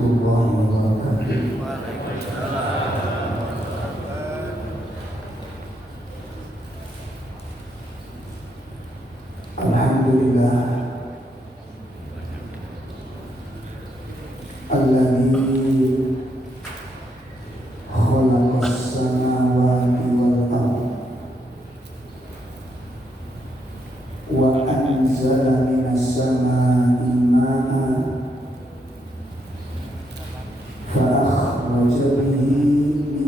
warahmatullahi wabarakatuh. Alhamdulillah alladzi khalaqas samawati wal ardh wa anzala minas samaa'i ma'an fa akhraja bihi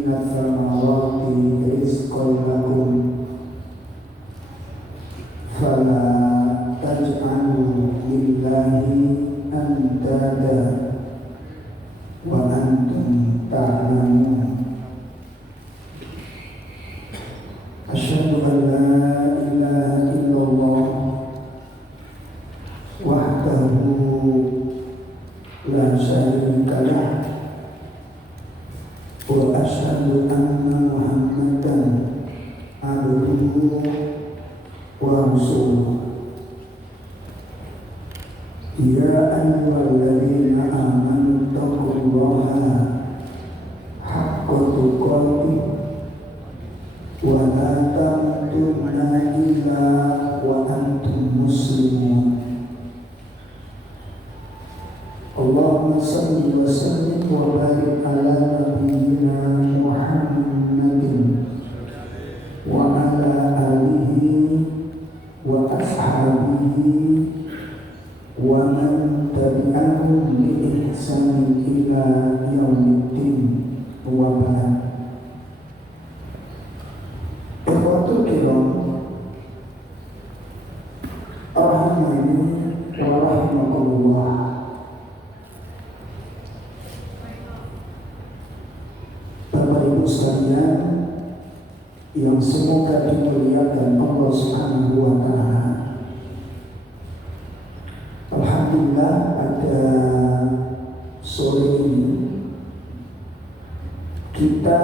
minats thamarati rizqan lakum fala taj'alu lillahi andada wa antum ta'lamun. Asyhadu an la ilaha illallah wahdahu la syarika lah wa asyhadu anna Muhammadan abduhu wa rasuluh. Ya ayyuhalladzina amanu taqullaha haqqa tuqatih wa la tamutunna illa wa antum muslimun. Allahumma salli wa sallim wa barik ala nabiyyina Muhammadin wa ala alihi wa ashabihi wa man tabi'ahum bi ihsan ila yaumiddin wa ba'd. Ikhwatul kiram, rahimani wa rahimakumullah. Bapak Ibu sekalian yang semoga dimuliakan Allah Subhanahu wa taala. Alhamdulillah pada sore ini kita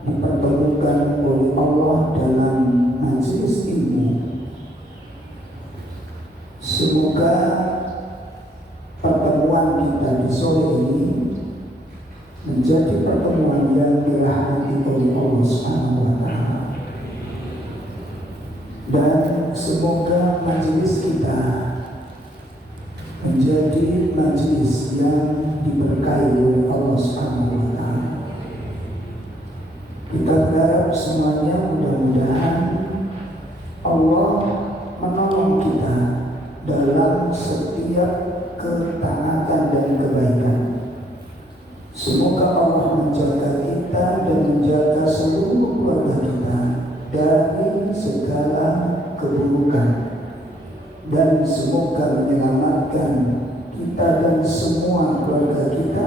dipertemukan oleh Allah dalam majelis ilmu. Semoga pertemuan kita di sore ini menjadi pertemuan yang dirahmati oleh Allah Subhanahu wa taala. Dan semoga majelis kita menjadi majelis yang diberkahi oleh Allah Subhanahu wa taala. Kita berharap semuanya mudah-mudahan Allah menolong kita dalam setiap ketaatan dan kebaikan. Semoga Allah menjaga kita dan menjaga seluruh keluarga kita dari segala keburukan, dan semoga menyelamatkan kita dan semua keluarga kita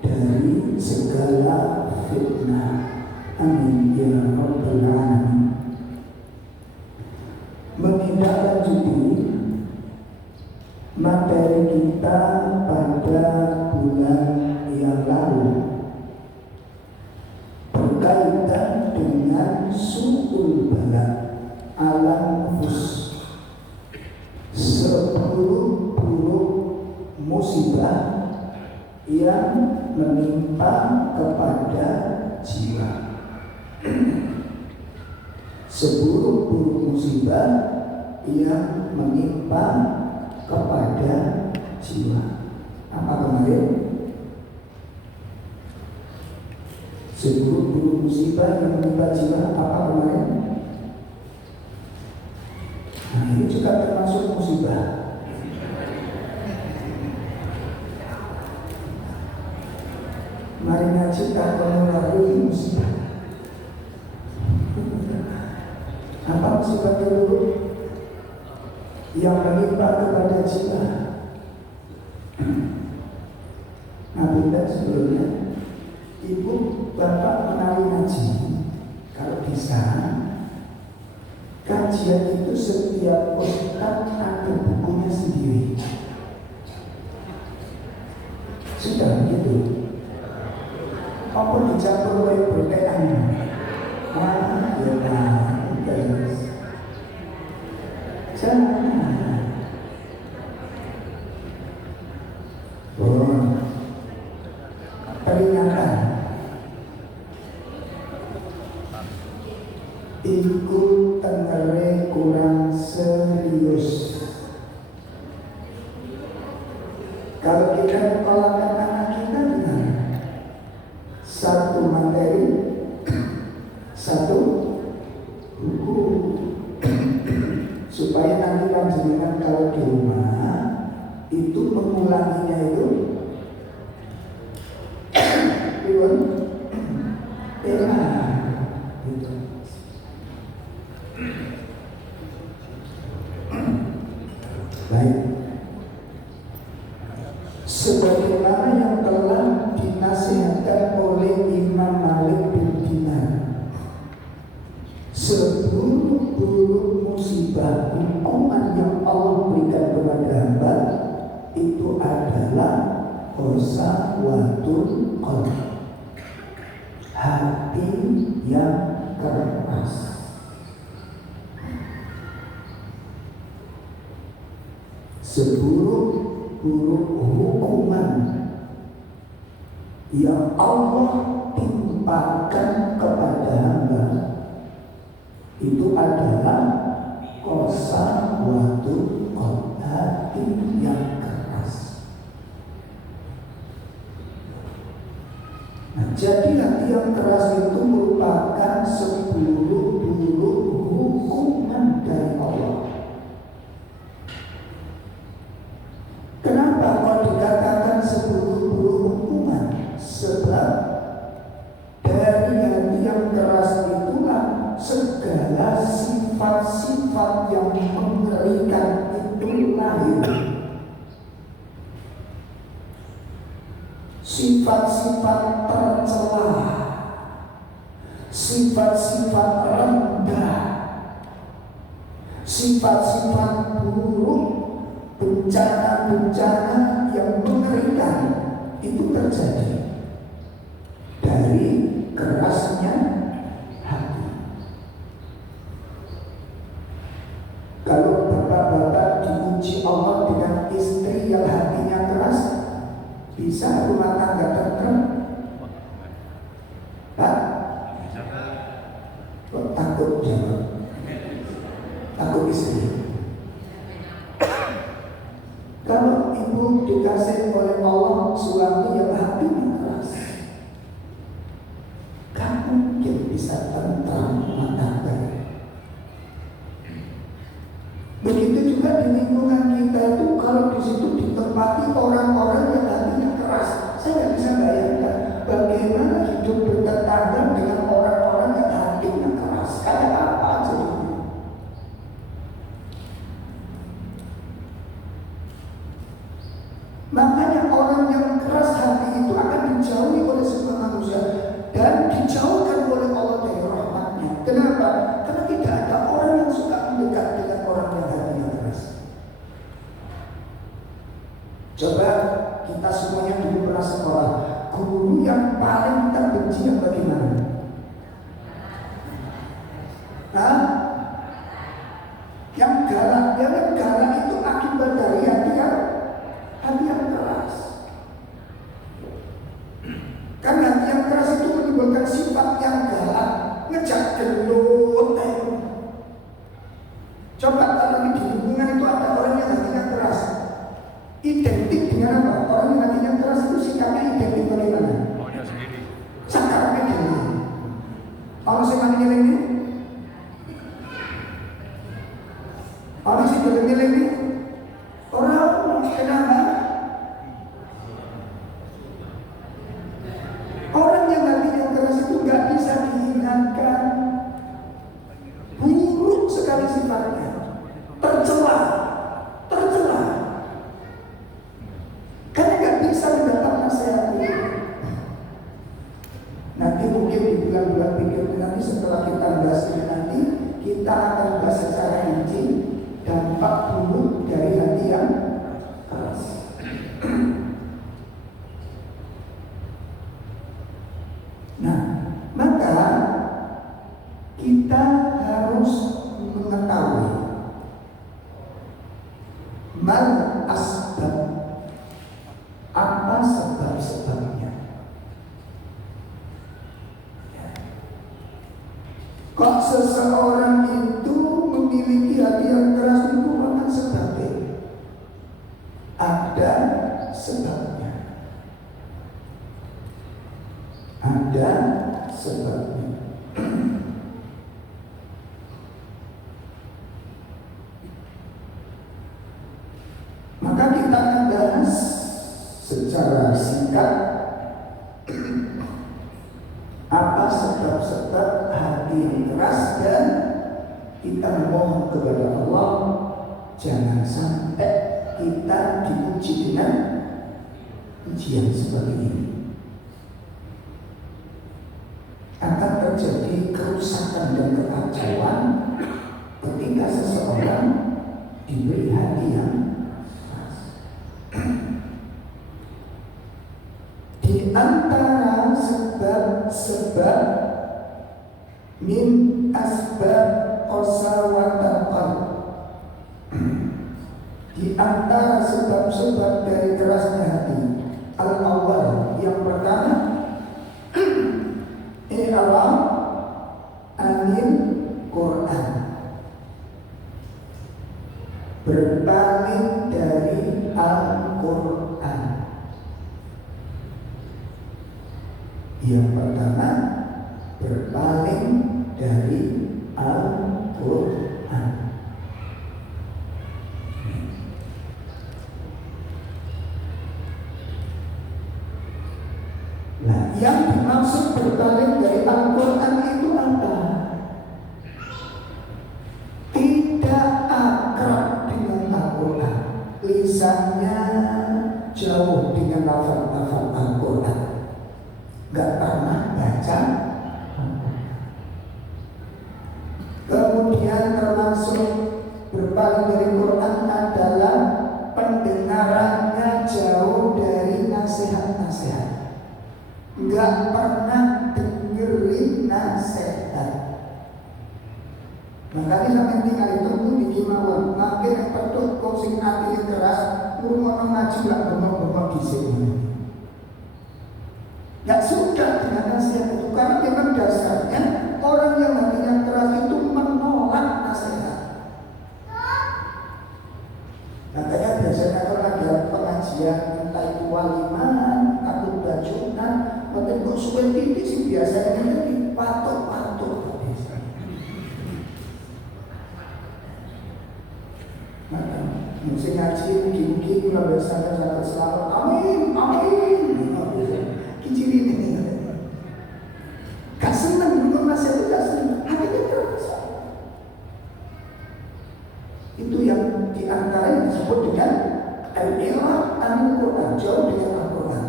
dari segala fitnah. Amin ya rabbal alamin. Menindaklanjuti materi kita pada bulan yang lalu berkaitan dengan su'ul bala ala nufus, seburuk-buruk musibah yang menimpa kepada jiwa. Seburuk-buruk musibah yang menimpa kepada jiwa. Apa kemarin? Seburuk-buruk musibah yang menimpa jiwa. Apa kemarin? Nah, ini juga termasuk musibah. Mari ngaji tak melalui musibah. Apa musibah dulu yang menimpa kepada jiwa? Nah, sebelumnya ibu bapak mengenali ngaji. Kalau bisa, kajian itu setiap ustaz ada bukunya sendiri. Sudah begitu. Apa dicampur oleh bertekan? Jangan. iku tengere kurang serius. Kalau kita sekolahkan anak kita dengan satu materi, satu buku, supaya nanti panjenengan kalau di rumah itu mengulanginya itu enak gitu. Baik, sebagaimana yang telah dinasihatkan oleh Imam Malik bin Dinar, seburuk-buruk musibah hukuman yang Allah berikan kepada hamba itu adalah qasawatul qalb, hati yang keras. Seburuk-buruk hukuman yang Allah timpakan kepada hamba itu adalah qasawatul qalb, hati yang keras. Nah, jadi hati yang keras itu merupakan seburuk-buruk hukuman dari Allah. Kenapa kalau dikatakan seburuk-buruk hukuman? Sebab dari hati yang keras itulah segala sifat-sifat yang mengerikan itu lahir. Sifat-sifat tercela, sifat-sifat rendah, sifat-sifat buruk, bencana-bencana yang mengerikan itu terjadi dari kerasnya hati. Kalau bapak-bapak diuji Allah dengan istri yang hatinya keras, bisa rumah tangga tentram? Pak? Kok takut jawab? Takut istri? Kalau ibu dikasih oleh Allah suami yang hatinya keras, gak mungkin bisa tentram rumah tangga. Begitu juga di lingkungan kita itu, kalau di situ ditempati orang-orang yang hatinya keras, saya nggak bisa bayangkan bagaimana hidup bertetangga dengan orang-orang yang hatinya keras. Kayak apa jadi? Makanya orang yang keras hati itu akan dijauhi oleh semua manusia dan dijauhkan oleh Allah dari rahmatnya. Kenapa? Karena tidak ada orang yang suka mendekat dengan orang yang hatinya keras. Coba kita semuanya dulu pernah sekolah, guru yang paling terbenci yang bagaimana? Hah? Yang galak itu akibat dari hati yang keras. Karena hati yang keras itu menimbulkan sifat yang galak, ngejak gelut. Coba kalau di lingkungan itu ada orang yang hatinya keras, identik dengan apa? Orang yang hatinya keras itu sikapnya identik bagaimana? Maunya sendiri. Sakarnya diri. Orang yang hatinya ini, orang yang hatinya ini, orang kenapa? Orang yang hatinya keras itu nggak bisa dihindarkan, buruk sekali sifatnya, tercela, karena nggak bisa mendapat nasihat itu. Nanti mungkin di bulan-bulan berikutnya nanti setelah kita bahas ini nanti kita akan bahas secara rinci dampak buruk dari hati yang keras. Nah, maka kita harus mengetahui mal asbab, apa sebab-sebabnya. Kok seseorang itu memiliki hati yang keras itu bukan sebabnya? Ada sebabnya. Ada sebabnya. Maka kita akan bahas secara singkat apa sebab-sebab hati yang keras, dan kita mohon kepada Allah jangan sampai kita diuji dengan ujian seperti ini. Akan terjadi kerusakan dan kekacauan ketika seseorang diberi hati yang keras. Di antara sebab-sebab min asbab qasawatal qalb, di antara sebab-sebab dari kerasnya hati, al-awwal, yang pertama, i'rab anil Quran, berpaling dari Al-Quran. Yang pertama, berpaling dari Al-Quran. Nah, yang dimaksud berpaling dari Al-Quran itu apa? Tidak akrab dengan Al-Quran, lisannya jauh dengan lafaz-lafaz Al-Quran, gak pernah baca. Kemudian termasuk berpaling dari Quran adalah pendengarannya jauh dari nasihat-nasihat, gak pernah dengerin nasihat. Makanya sampai tinggal itu di gimana makin yang pedut kok sing hati keras ngurungono ngaji gak bengok-bengok gisik. Gak suka dengan nasihat itu, karena memang dasarnya orang yang hatinya keras itu menolak nasihat. Makanya biasanya kalau ada pengajian entah itu waliman atau bajunan, mungkin kok suwe titik sih biasanya jadi patok-patok. Maka musim ngaji mungkin kalau biasanya saya selalu amin, amin. Kiciri ini gak senang dengan nasihat itu, gak senang, hatinya keras. Itu yang diantara yang disebut dengan al-i'rab anil Quran, jauh dengan Al-Quran,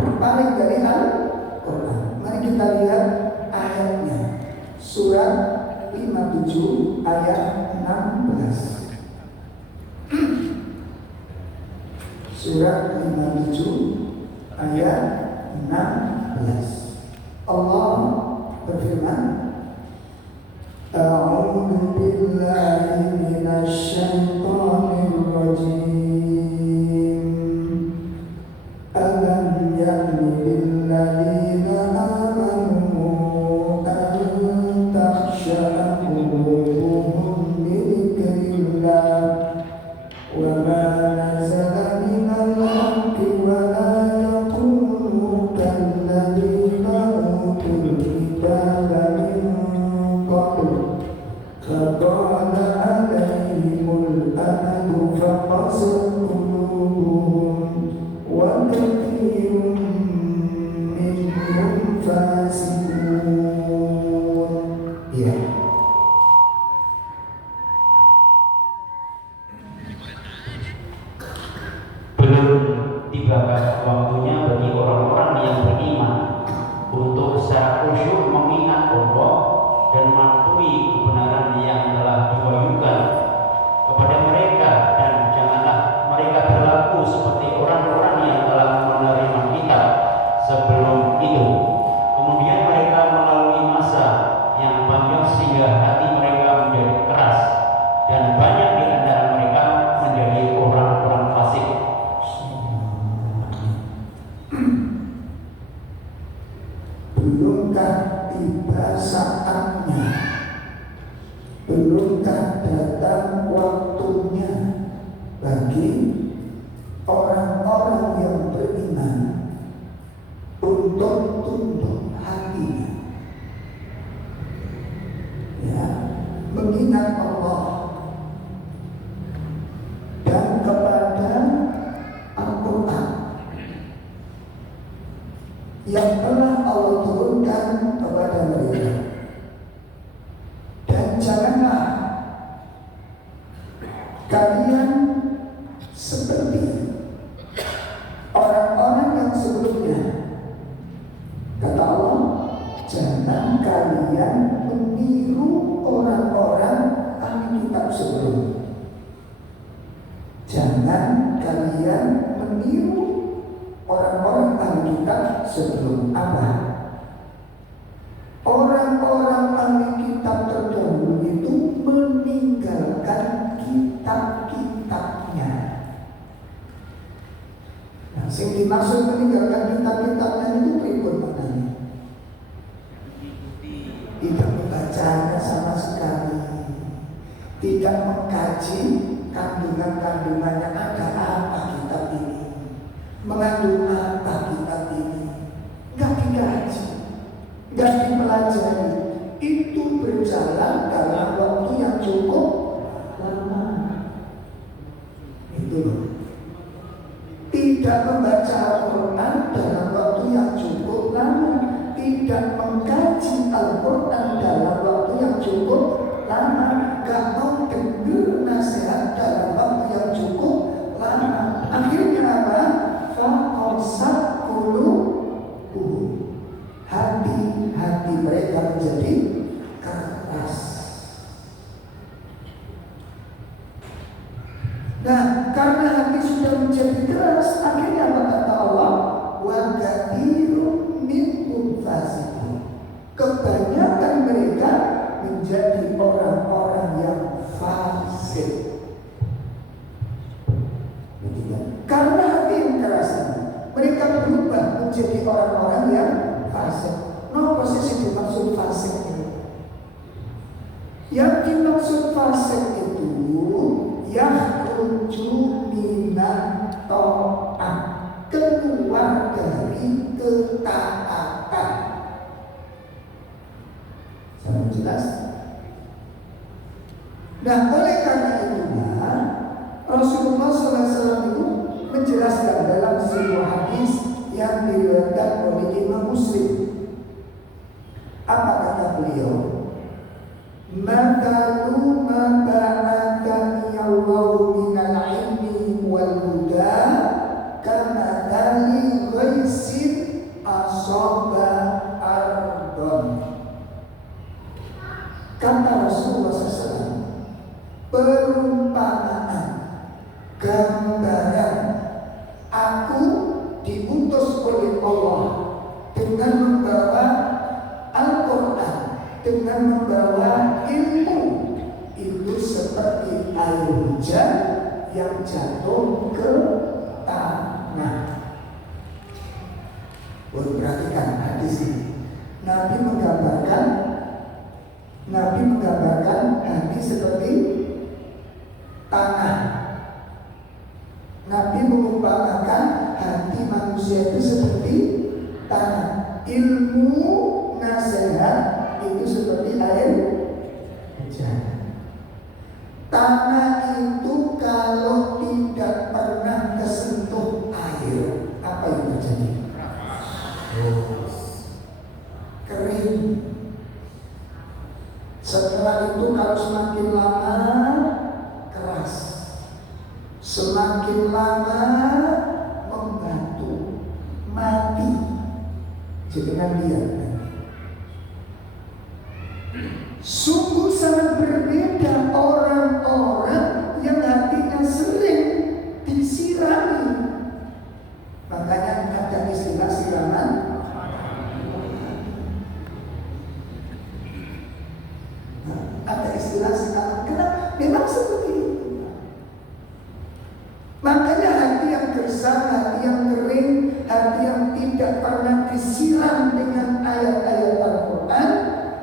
berpaling dari Al-Quran. Mari kita lihat ayatnya, surat 57 ayat 16. Surat 57 ayat 16. Allah berfirman, A'udzu billahi minasy syaithanir rajim. Alam ya'ni lil ladzina amanu an takhsha'a qulubuhum li dzikrillah wa ma nazala minal haqqi wa la yakunu kalladzina utul kitaba min qabl faqala alaihimul amadu faqasat qulubuhum wa katsirun minhum fasiqun. Ya. Tiba waktunya bagi orang-orang yang beriman untuk secara khusyuk mengingat Allah dan mematuhi kebenaran yang telah diwahyukan kepada mereka, dan janganlah mereka berlaku seperti orang-orang yang telah menerima kitab sebelum itu. Kemudian mereka melalui masa yang panjang sehingga hati mereka menjadi keras, dan banyak di antara mereka menjadi orang-orang fasik. Belumkah tiba saatnya belumkah datang waktunya bagi orang-orang yang beriman untuk tunduk hatinya, ya, mengingat Allah dan kepada Al-Quran yang telah Allah turunkan kepada mereka. Dan janganlah kalian seperti orang-orang yang sebelumnya. Kata Allah, jangan kalian meniru orang-orang ahli kitab sebelumnya. Jangan kalian meniru orang-orang ahli kitab sebelum apa? Orang-orang ahli kitab terdahulu itu meninggalkan kitab-kitabnya. Nah, yang dimaksud meninggalkan kitab-kitabnya itu pripun maknanya? Tidak membacanya sama sekali, tidak mengkaji kandungan-kandungannya, ada apa kitab ini, mengandung apa kitab ini, nggak dikaji, nggak dipelajari. Itu berjalan dalam waktu yang cukup lama. Itu loh. Tidak membaca Al-Quran dalam waktu yang cukup lama, tidak mengkaji Al-Quran dalam waktu yang cukup lama, gak mau dengar nasihat dalam waktu yang cukup lama. Akhirnya apa? Faqasat qulubuhum, hati-hati mereka menjadi keras. Nah, karena hati sudah menjadi keras, akhirnya apa kata Allah? Wa katsirun minhum fasiqun. Kebanyakan mereka menjadi orang-orang yang fasik. Karena hati yang keras ini, mereka berubah menjadi orang-orang yang fasik. Nah, posisi dimaksud fasik ini. Yang dimaksud fasik itu yakhruju minan ta'at, keluar dari ketaatan. Sangat jelas. Nah, oleh karena itulah Rasulullah SAW itu menjelaskan dalam sebuah hadis yang diriwayatkan oleh Imam Muslim. Apa kata beliau? Matalu ma ba'atani Allahu minal ilmi wal huda kama tali ghaisin asaba ardon. Kata Rasulullah SAW, perumpamaan, gambaran, aku diutus oleh Allah dengan membawa Al-Quran, dengan membawa ilmu, itu seperti air hujan yang jatuh ke tanah. Perhatikan hadis ini. Nabi menggambarkan hati seperti tanah. Nabi mengumpamakan hati manusia itu seperti tanah. Ilmu, nasihat itu seperti air hujan. Tanah itu kalau tidak pernah kesentuh air, apa yang terjadi? Kering. Setelah itu kalau semakin lama keras, semakin lama membatu, mati. Jangan lihat. Sungguh sangat berbeda orang-orang yang hatinya sering disirami. Makanya ada istilah siraman. Ada istilah siraman. Kenapa? Memang seperti itu. Makanya hati yang gersang, hati yang kering, hati yang tidak pernah disiram dengan ayat-ayat Al-Quran,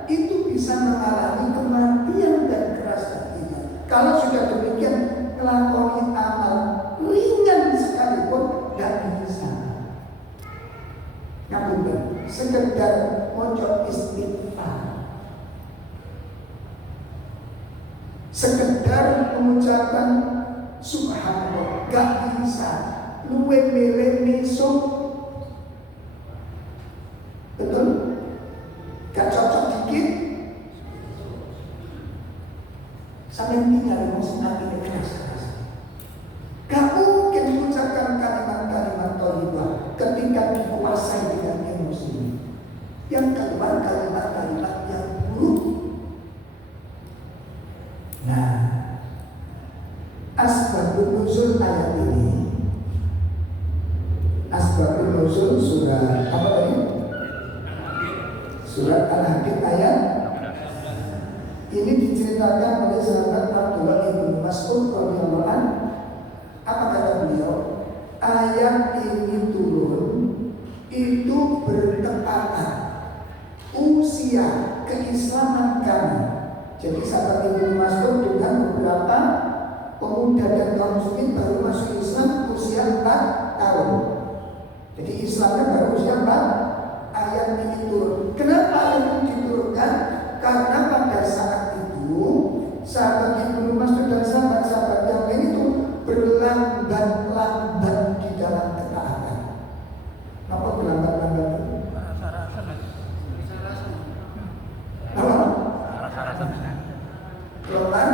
itu bisa mengalami kematian dan ngapunten, sekedar maca istighfar, sekedar mengucapkan subhanallah, gak bisa luwe milih mesum, betul? Gak cocok dikit, sampai tinggal emosi hati keras. Gak mungkin mengucapkan kalimat-kalimat thayyibah ketika dikuasai dengan emosi. Yang keluar kalimat-kalimat yang buruk. Nah, asbabun nuzul ayat ini, asbabun nuzul surat apa tadi? Surat Al-Hadid ayat ini diceritakan oleh sahabat Abdullah bin Mas'ud radhiyallahu anhu. Apa kata beliau? Ayat ini turun itu bertepatan usia keislaman kami. Jadi sahabat Ibnu Mas'ud dengan beberapa pemuda dan kaum muslimin baru masuk Islam usia 4 tahun. Jadi Islamnya baru usia 4. Ayat ini turun. Kenapa ayat ini diturunkan? Karena pada saat itu sahabat Ibnu Mas'ud dan sahabat-sahabat yang lain itu berlambat-lambat di dalam ketaatan. Apa berlambat-lambat? Apa? Kelemahan,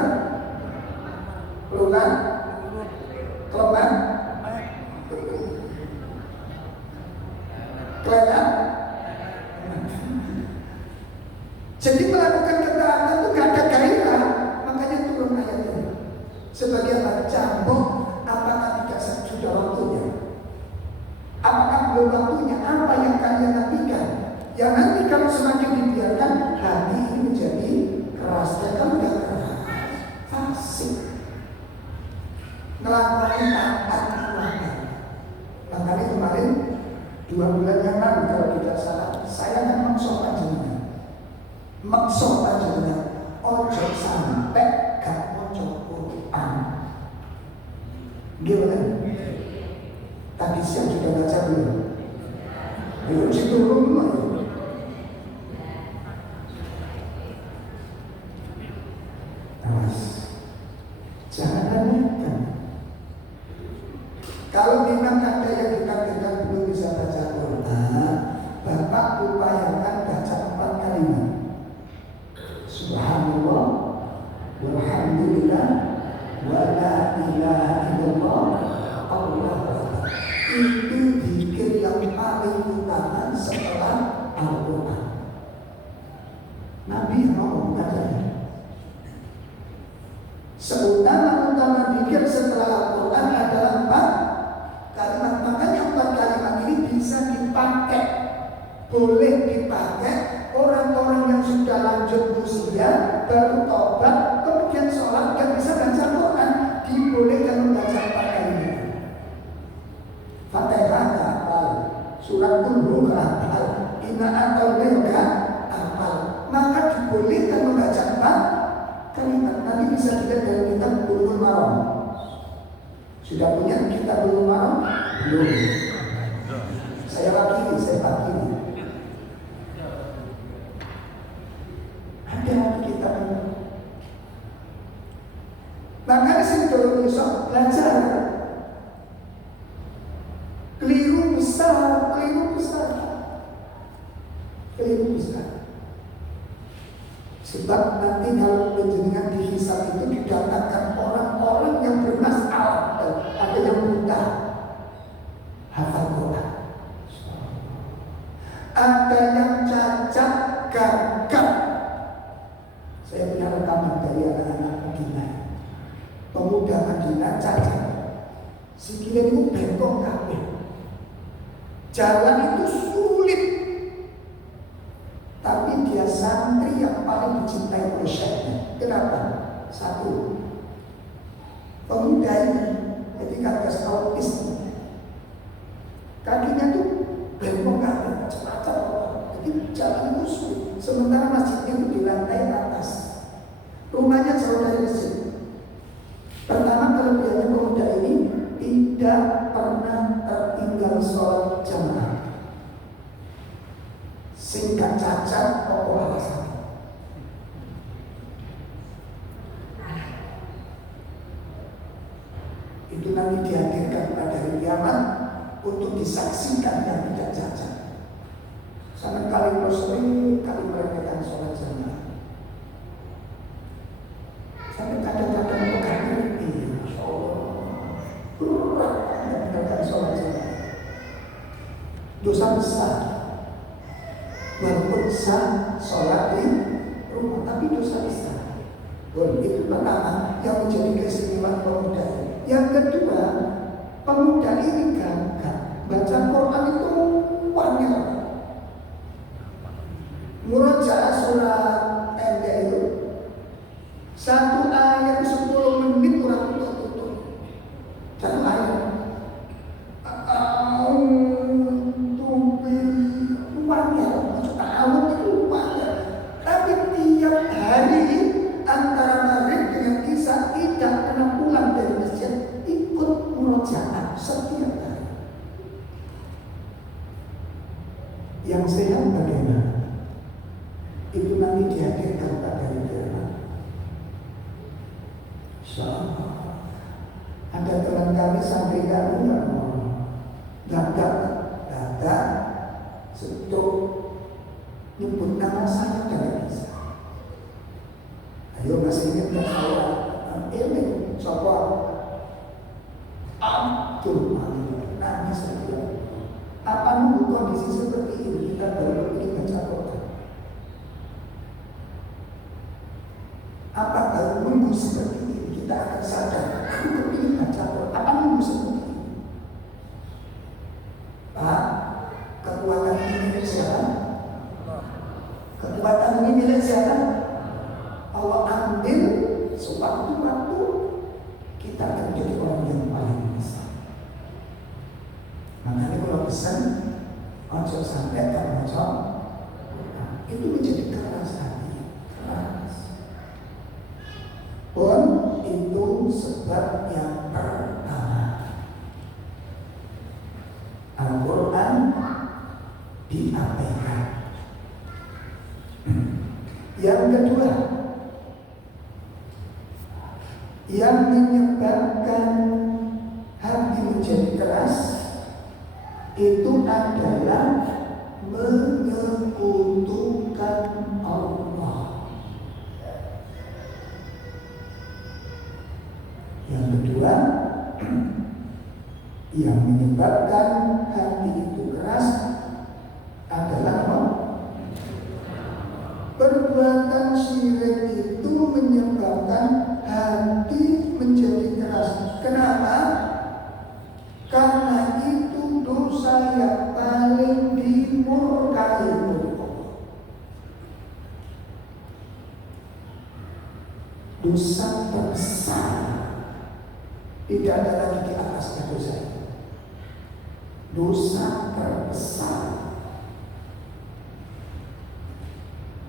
kelemahan, kelelahan. Jadi melakukan ketaatan itu gak ada gairah, makanya turun ayat ini. Sebagai cambuk, apakah tidak sudah waktunya? Apakah belum waktunya? Apa yang kalian nantikan? Yang nanti kalau semakin dibiarkan, hati ini menjadi keras. Dan kalau tidak keras, fasik. Ngelakuin taat. Makanya kemarin 2 bulan yang lalu kalau tidak salah, saya akan mengsopan jenengan. Mengsopan jenengan. Ojo sampai gak ojo Quran. Gimana? Tadi siang sudah baca belum? Ayo diturun dulu. Awas, jangan anehkan. Kalau memang ada yang dikatakan belum bisa baca Quran, Bapak upayakan baca 4 kalimat. Subhanallah, walhamdulillah, wa la ilaha illallah, Allahu akbar. Itu zikir yang paling utama setelah Al-Quran. Nabi mau mengatakan seutama-utama zikir setelah Al-Quran adalah 4 kalimat. Makanya 4 kalimat ini bisa dipakai, boleh dipakai orang-orang yang sudah lanjut usia, baru tobat, kemudian sholat, gak bisa baca Quran, dibolehkan membaca 4 kalimat. Fatihah hafal, surat Qul hafal, Inna a'tainaka hafal. Maka dibolehkan membaca 4 kalimat. Nanti bisa dilihat dari kitab Bulughul Maram. Sudah punya kitab Bulughul Maram? Belum. Saya wakili. Ada kitab ini. Maka di sini kalau besok belajar. Keliru besar. Sebab nanti kalau penjenengan dihisab itu didatangkan orang-orang yang bermasalah, ada yang buta hafal Quran, ada yang cacat gagap. Saya punya rekaman dari anak-anak Madinah, pemuda Madinah cacat, sikilnya itu bengkok kabeh. Jalan itu sulit, tapi dia santri yang paling dicintai oleh syekhnya. Kenapa? 1, pemuda ini ketika tes autis, kakinya tuh bengkok kabeh, cepat. Jadi jalan itu sulit. Sementara masjidnya itu di lantai atas, rumahnya jauh dari masjid. Pertama, kelebihannya pemuda ini tidak pernah tertinggal sholat jamaah. singkat cacat apa alasan. Itu nanti dihadirkan pada hari kiamat untuk disaksikan yang tidak cacat. Sama kali sering kali meremehkan sholat jamaah. Sampai kadang-kadang pegang ini, Masya Allah, berat meremehkan sholat jamaah. Dosa besar. Walaupun sah sholat di rumah, tapi dosa besar. Itu pertama yang menjadi keistimewaan pemuda. Yang kedua, pemuda ini gagah. Baca Quran itu banyak. Murojaah surat pendek itu satu ayat 10 menit kurang tutup. Satu ayat. Banyak. Tahun itu banyak. Tapi tiap hari antara maghrib dengan isya tidak pernah pulang dari masjid, ikut murojaah setiap hari. Yang sehat bagaimana? Itu nanti dihadirkan pada hari kiamat. Ada teman kami santri kami yang dadak untuk nyebut nama saya tidak bisa. Ayo masih ingat gak saya? Ini coba Abdul Malik nangis saja. Apa nunggu kondisi seperti ini kita baru ini baca Quran? Apa baru nunggu seperti ini kita akan sadar? Aku kepingin baca Quran. Apa nunggu seperti ini? Pak, kekuatan ini milik siapa? Kekuatan ini milik siapa? Allah ambil sewaktu-waktu kita akan menjadi orang yang paling besar. Makanya kalau pesan ojo sampai tak ojo itu menjadi keras hati, keras. Pun itu sebab yang pertama Al-Quran diabaikan. Yang kedua, yang menyebabkan hati menjadi keras itu adalah menyekutukan Allah. Yang kedua, yang menyebabkan hati itu keras adalah apa? Perbuatan syirik itu menyebabkan hati menjadi keras. Kenapa? Karena itu dosa yang paling dimurkai oleh Allah. Dosa terbesar. Tidak ada lagi di atasnya dosa itu. Dosa terbesar.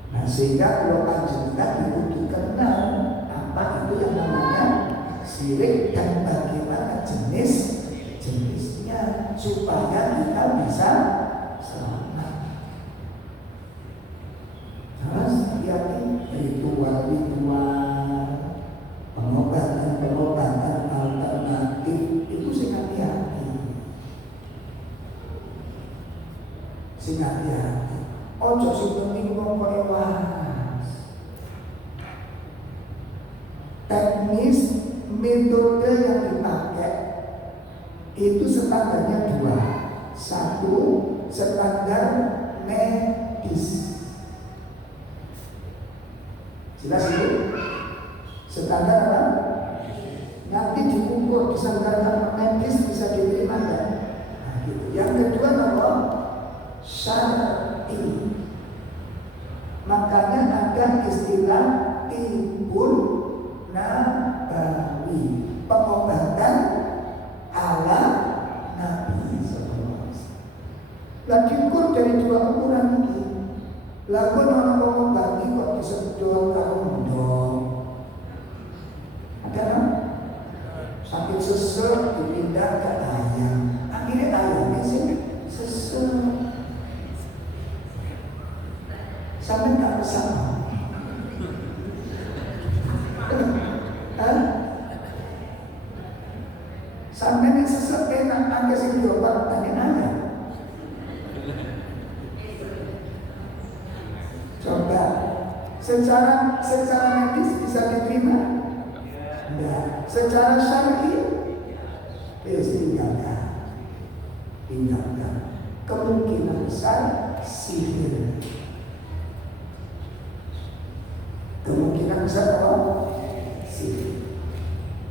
Nah, sehingga kalau panjenengan itu dikenal apa itu yang namanya syirik dan bagaimana jenis-jenisnya supaya kita bisa selamat. Terus hati-hati ritual-ritual, pengobatan alternatif itu sing hati-hati. Sing hati-hati. Ojo sing penting wong kaya waras. Teknis metode yang dipakai itu standarnya dua. Satu, standar medis. Jelas itu? Standar apa? Nanti diukur di standar medis bisa diterima kan? Nah, gitu. Yang kedua apa? Syar'i. Makanya ada istilah tibun nabawi, pengobatan ala Nabi SAW. Lah diukur dari dua ukuran ini. Lalu orang pengobati kok disedot karo ndong. Ada kan? Sakit sesek dipindah ke ayam. Akhirnya ayamnya sih sesek. Sampai tak bersama. Sampai yang sesat enak angka sing diobat tanya-tanya. Coba secara medis bisa diterima? Enggak. Secara syar'i tinggalkan. Kemungkinan besar sihir. Kemungkinan besar apa? Sihir.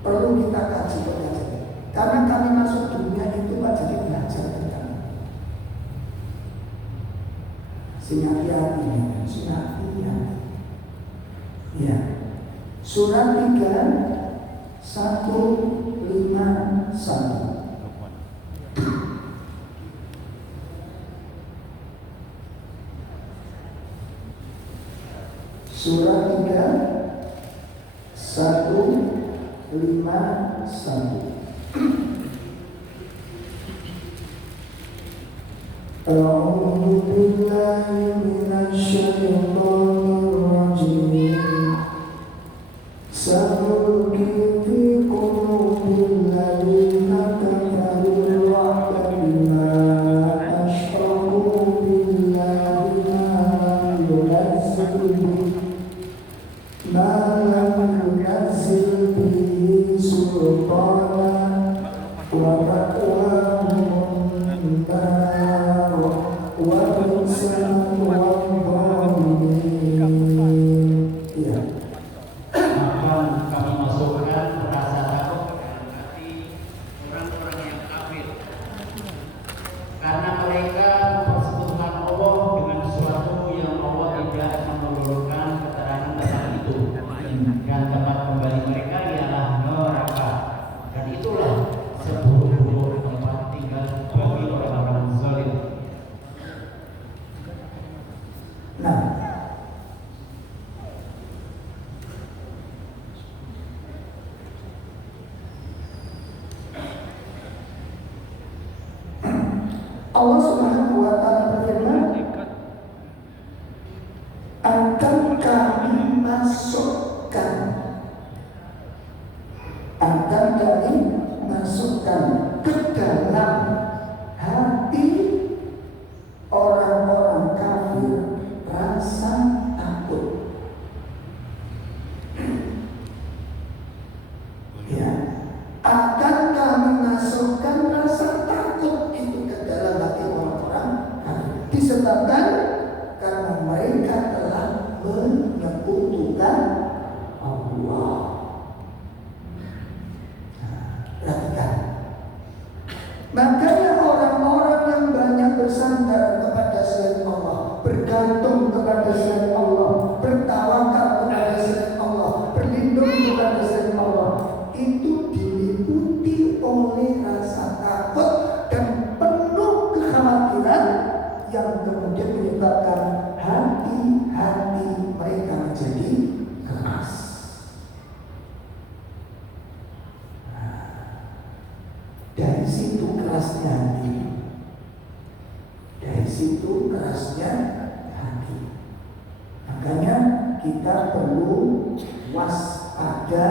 Perlu kita kaji pelajaran. Karena kami masuk dunia itu Pak jadi belajar tentang hati-hati. Ya. Surat 3:151. Surah 3:151. A'udzu billahi minasyaitonir rajim. Sanulqi fi qulubil ladzina kafaru ar-ru'ba bima asyraku billahi ma lam yunazzil bihi sultanan wa ma'wahum an-nar wa bi'sal wadh-dhalimin. Ya. Maka kami masukkan rasa takut dalam hati orang-orang yang kafir, karena mereka mempersekutukan Allah dengan sesuatu yang Allah tidak menurunkan keterangan tentang itu, dan tempat kembali mereka ialah neraka, dan itulah seburuk-buruk tempat tinggal bagi orang-orang zalim. Nah, Allah Subhanahu wa ta'ala berfirman, akan kami masukkan ke dalam hati orang-orang kafir rasa takut. Ya, akan kami masukkan rasa takut itu ke dalam hati orang-orang kafir, disebabkan karena mereka telah menyekutukan Allah. Perhatikan. Makanya orang-orang yang banyak bersandar kepada selain Allah, bergantung kepada selain Allah, bertawakal kepada selain Allah, berlindung kepada selain Allah, itu diliputi oleh rasa takut dan penuh kekhawatiran yang kemudian menyebabkan hati-hati mereka menjadi keras. Dari situ kerasnya hati. Dari situ kerasnya hati. Makanya kita perlu waspada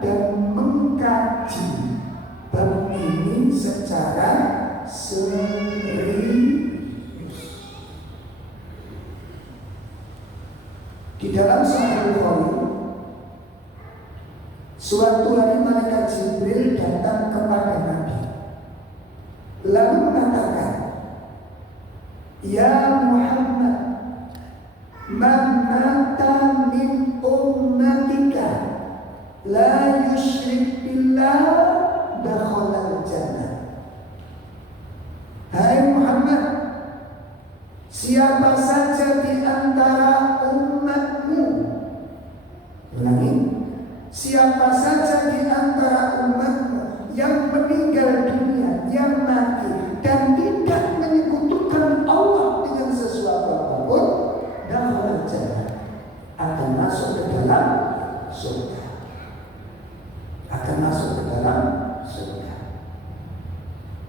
dan mengkaji bab ini secara serius. Di dalam Sahih Bukhari, suatu hari malaikat Jibril datang kepada Nabi, lalu mengatakan, "Ya Muhammad, man mata min ummatika la yusyrik billah dakhala al-jannah." Hai Muhammad, siapa saja di antara umatmu, ulangi, siapa saja di antara umatmu yang meninggal dunia, yang mati dan tidak menyekutukan Allah dengan sesuatu apapun, dakhala al-jannah, akan masuk ke dalam surga. Akan masuk ke dalam surga.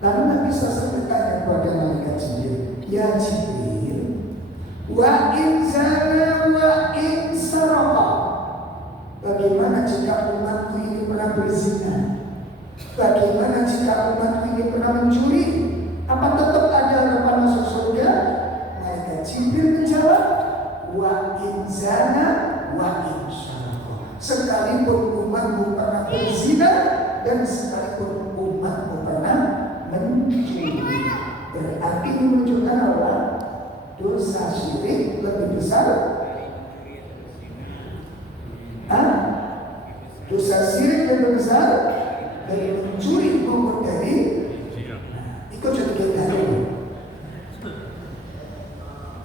Lalu Nabi SAW bertanya kepada malaikat Jibril, "Ya Jibril, Wa in zana wa in sarqa. Bagaimana jika umatku ini pernah berzina? Bagaimana jika umatku ini pernah mencuri? Apa tetap ada harapan masuk surga? Malaikat Jibril menjawab, wa in zana wa in sarqa. Sekalipun umatmu pernah berzina dan sekalipun umatmu pernah mencuri. Berarti ini menunjukkan bahwa dosa syirik lebih besar. Dosa syirik lebih besar dari mencuri maupun dari ikut jadi kaitannya.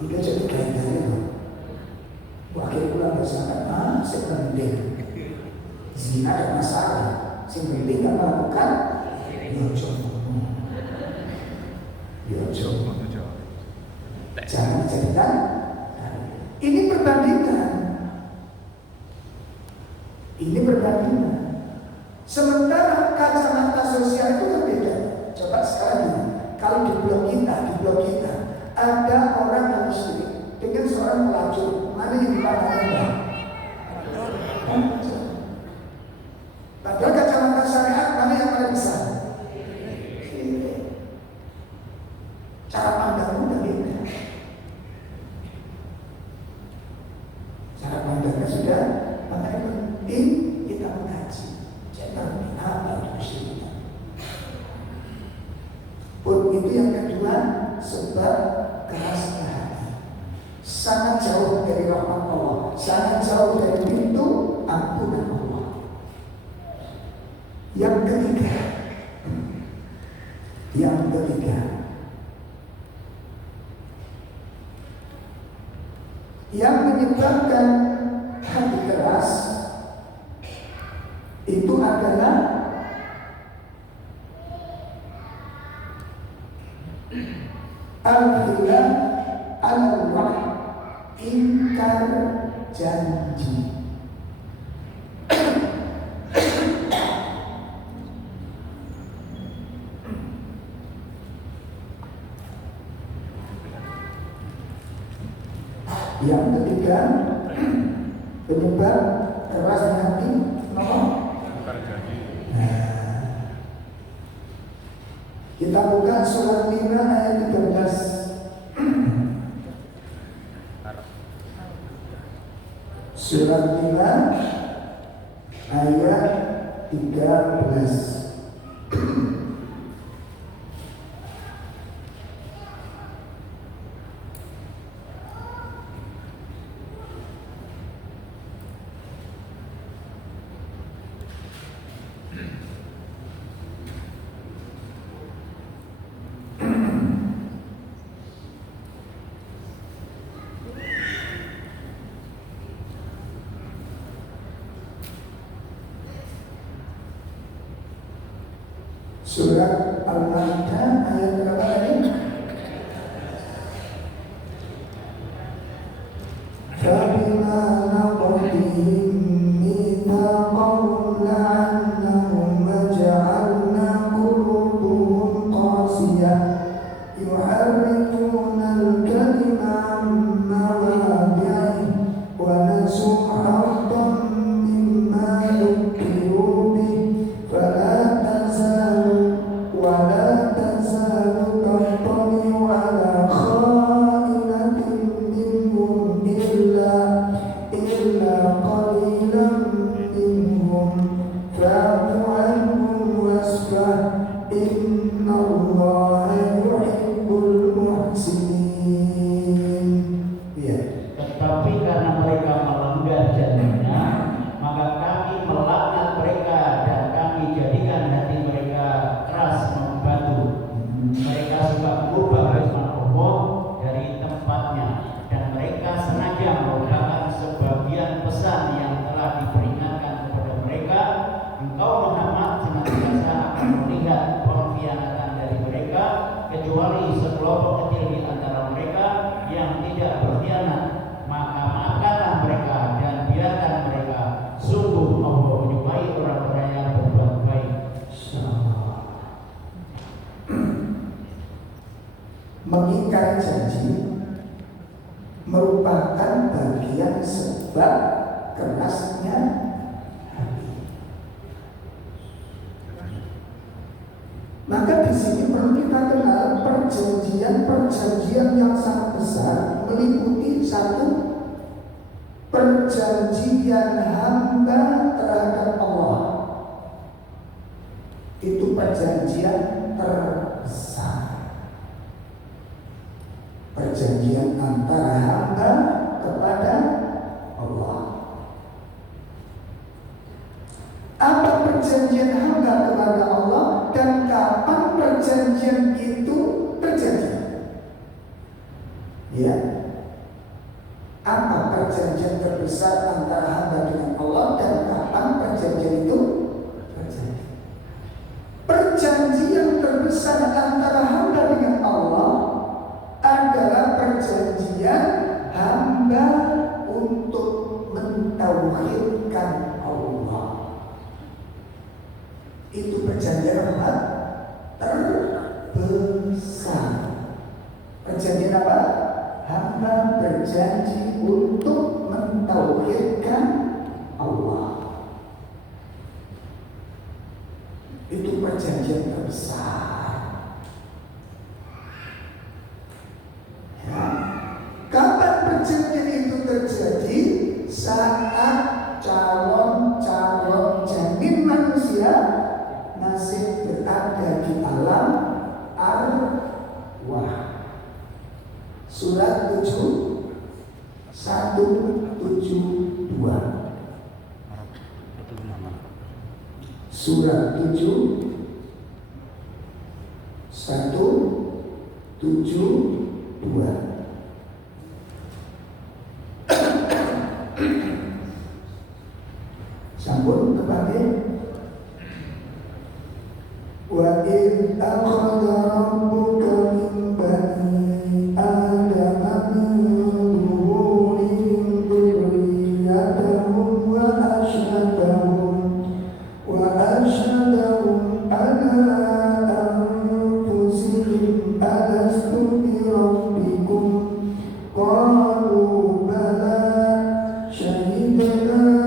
Ikut jadi kaitannya. Wakil pulang bersama sepenting. Zina ada masalah. Sepenting tak melakukan. Yojo. Jangan dijadikan. Ini perbandingan. Ini perbandingan. Sementara kacamata sosial itu kan beda. Coba sekarang ini, kalau di blog kita ada orang yang muslim dengan seorang pelacur, mana yang dipandang? Padahal kacamata syariat mana yang paling besar? Cara pandangmu udah beda. Cara pandangnya sudah, makanya penting kita mengaji. Jangan apa itu kesyirikan. Pun itu yang kedua, sebab keras hati. Sangat jauh dari rahmat Allah, sangat jauh dari pintu ampunan Allah. Yang ketiga, yang menyebabkan hati keras itu adalah al-khilaf al-wa'd, ingkar janji. Yang ketiga, penyebab kerasnya hati nomor. Kita buka surat 5 ayat 13. Surat 5 ayat 13. Surat Al-Maidah ayat berapa tadi? Fabima naqdihim mitsaqahum la'annahum ja'alna qulubuhum qasiyah yuharrifuna al-kalima 'an mawadhi'ihi wa nasu haqqan mimma dhukiru bihi fala ولا تزال تطلع على خائنة منهم إلا قليلا merupakan bagian sebab kerasnya hati. Maka di sini perlu kita kenal perjanjian yang sangat besar, meliputi satu, perjanjian hamba terhadap Allah. Itu perjanjian terbesar. Perjanjian antara hamba kepada Allah. Apa perjanjian hamba kepada Allah dan kapan perjanjian itu terjadi? Ya. Apa perjanjian terbesar antara hamba dengan Allah dan kapan perjanjian itu terjadi? Perjanjian terbesar antara hamba dengan Allah adalah perjanjian hamba untuk mentauhidkan Allah. Itu perjanjian apa? Terbesar. Perjanjian apa? Hamba berjanji untuk mentauhidkan Allah. Itu perjanjian terbesar. Kapan perjanjian itu terjadi? Saat calon-calon janin manusia masih berada di alam arwah. Surat 7 172. Surat 7 172. Sambung kembali. Wa id akhadha rabbuka min bani adama min zuhurihim dhurriyyatahum wa ashhadahum ala anfusihim alastu bi rabbikum qalu bala shahidna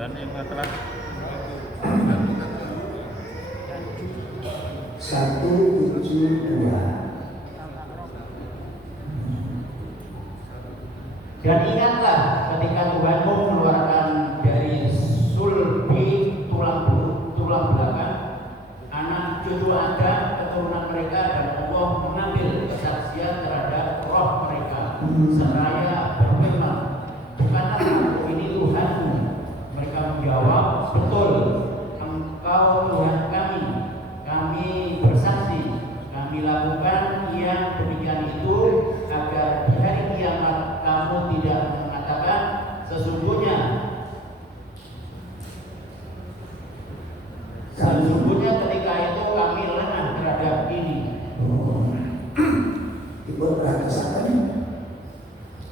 dan yang telah 172. Dan ingatlah ketika Tuhanmu mengeluarkan dari sulbi tulang belakang anak cucu Adam keturunan mereka, dan Allah mengambil kesaksian terhadap roh mereka seraya berfirman, bukanlah aku ini Tuhanmu? Mereka menjawab, betul, Engkau Tuhan kami. Kami bersaksi, kami lakukan yang demikian itu agar di hari kiamat kamu tidak mengatakan sesungguhnya ketika itu kami lengah terhadap ini.